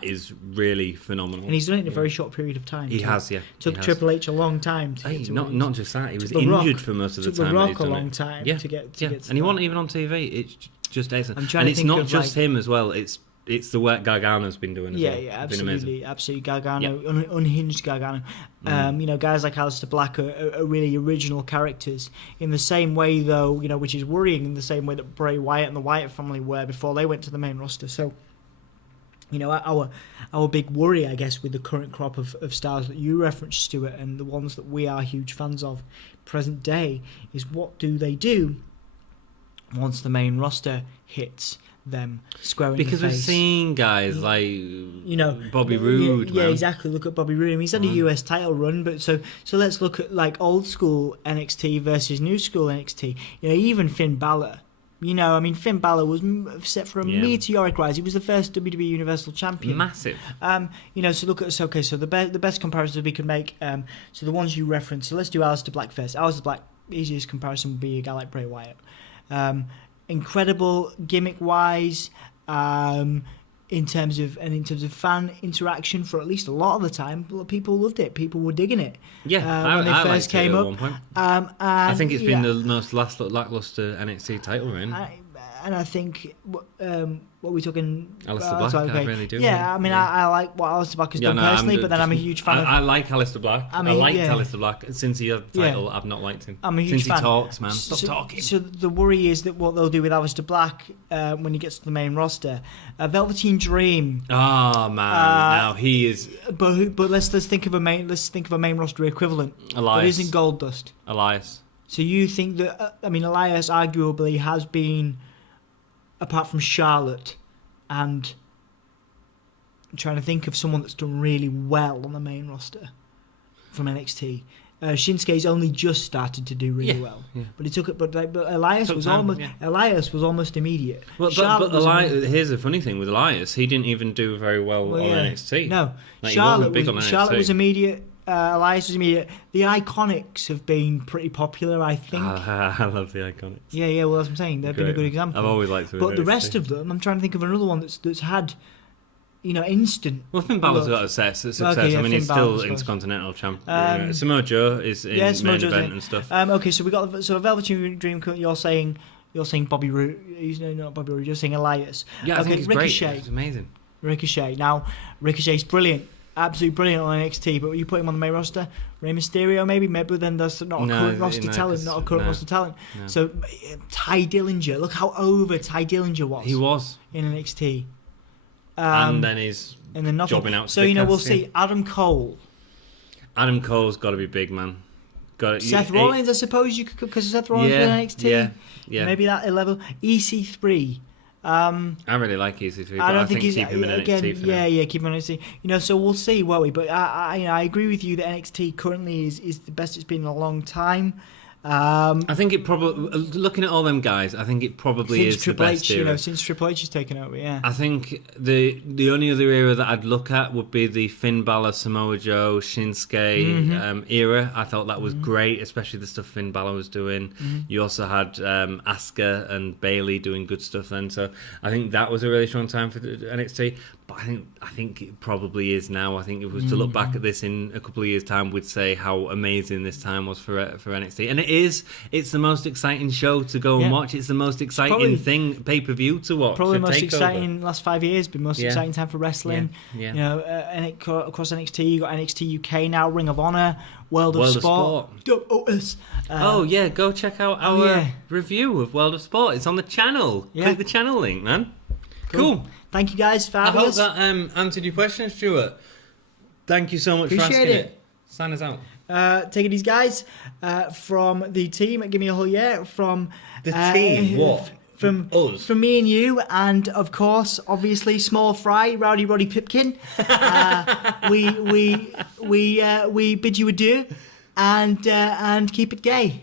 is really phenomenal. And he's done it in a very short period of time. He has. Took Triple H a long time to get to not just that, he was injured for most of the time. Took The Rock a long time to get to and he wasn't even on TV. It's just excellent. And it's not just him as well. It's the work Gargano's been doing as well. Yeah, absolutely. Gargano, unhinged Gargano. Guys like Aleister Black are really original characters. In the same way, though, which is worrying, in the same way that Bray Wyatt and the Wyatt family were before they went to the main roster. So, our big worry, I guess, with the current crop of stars that you referenced, Stuart, and the ones that we are huge fans of, present day, is what do they do once the main roster hits them square in the face? Because we're seeing guys like Bobby Roode. Yeah, exactly. Look at Bobby Roode. I mean, he's had a US title run, but so let's look at like old school NXT versus new school NXT. Even Finn Balor. Finn Balor was set for a meteoric rise. He was the first WWE Universal Champion. Massive. So look at so the best comparisons we could make. So the ones you referenced. So let's do Aleister Black first. Aleister Black, easiest comparison would be a guy like Bray Wyatt. Incredible gimmick wise, in terms of fan interaction for at least a lot of the time. People loved it. People were digging it. When they first came up. I think it's been the most lackluster NXT title reign. And I think what we're talking Aleister Black, I really do. I like what Aleister Black has done personally, but then I'm a huge fan of... I like Aleister Black. I liked Aleister Black. Since he had the title, I've not liked him. I'm a huge fan. Since he talks, man. Stop talking. So the worry is that what they'll do with Aleister Black when he gets to the main roster. Velveteen Dream. Oh, man. Now he is... But let's think of a main roster equivalent. Elias. That isn't Goldust. Elias. So you think that... Elias arguably has been... apart from Charlotte, and I'm trying to think of someone that's done really well on the main roster from NXT. Shinsuke's only just started to do really well, but it took it. But Elias was almost immediate. Well, but Elias, here's the funny thing with Elias: he didn't even do very well on NXT. No, Charlotte was immediate. Elias was immediate. The Iconics have been pretty popular, I think. I love the Iconics. Yeah, well, that's what I'm saying. They've been a good example. I've always liked them. But the rest of them, I'm trying to think of another one that's had instant. Well, Finn Balor's got a success. Okay, I mean, he's Finn still Intercontinental champion. Samoa Joe is in main event and stuff. Okay, so we got Velveteen Dream. You're saying Bobby Roode. He's not Bobby Roode. You're saying Elias. Yeah, I think it's Ricochet. Great. It's amazing. Ricochet. Now, Ricochet's brilliant. Absolutely brilliant on NXT, but you put him on the main roster, Rey Mysterio maybe then that's not a current roster talent, roster talent. No. So Ty Dillinger, look how over Ty Dillinger was. He was in NXT, and then he's jobbing out. So we'll see. Adam Cole's got to be big, man. Seth Rollins, I suppose you could, because Seth Rollins was in NXT. Yeah. Maybe that level. EC3. I really like EC3, but I think keep him in NXT for now. Yeah, keep him in NXT. So we'll see, won't we? But I agree with you that NXT currently is the best it's been in a long time. I think it probably, looking at all them guys, I think it probably is the best era. Since Triple H has taken over, yeah. I think the only other era that I'd look at would be the Finn Balor, Samoa Joe, Shinsuke era. I thought that was great, especially the stuff Finn Balor was doing. You also had Asuka and Bayley doing good stuff then, so I think that was a really strong time for the NXT. But I think it probably is now. I think if it was to look back at this in a couple of years' time, we'd say how amazing this time was for NXT. And it's the most exciting show to go and watch. It's the most exciting pay-per-view to watch. Probably the most exciting last 5 years, been most exciting time for wrestling. Yeah. Across NXT, you got NXT UK now, Ring of Honor, World of Sport. Go check out our review of World of Sport. It's on the channel. Click the channel link, man. Cool. Thank you guys for having us. I hope that answered your question, Stuart. Thank you so much for asking it. Sign us out. Take it easy, guys. From the team at Gimme a Whole Year. From the team, what? From us. From me and you, and of course, obviously, Small Fry, Roddy Pipkin. We bid you adieu, and keep it gay.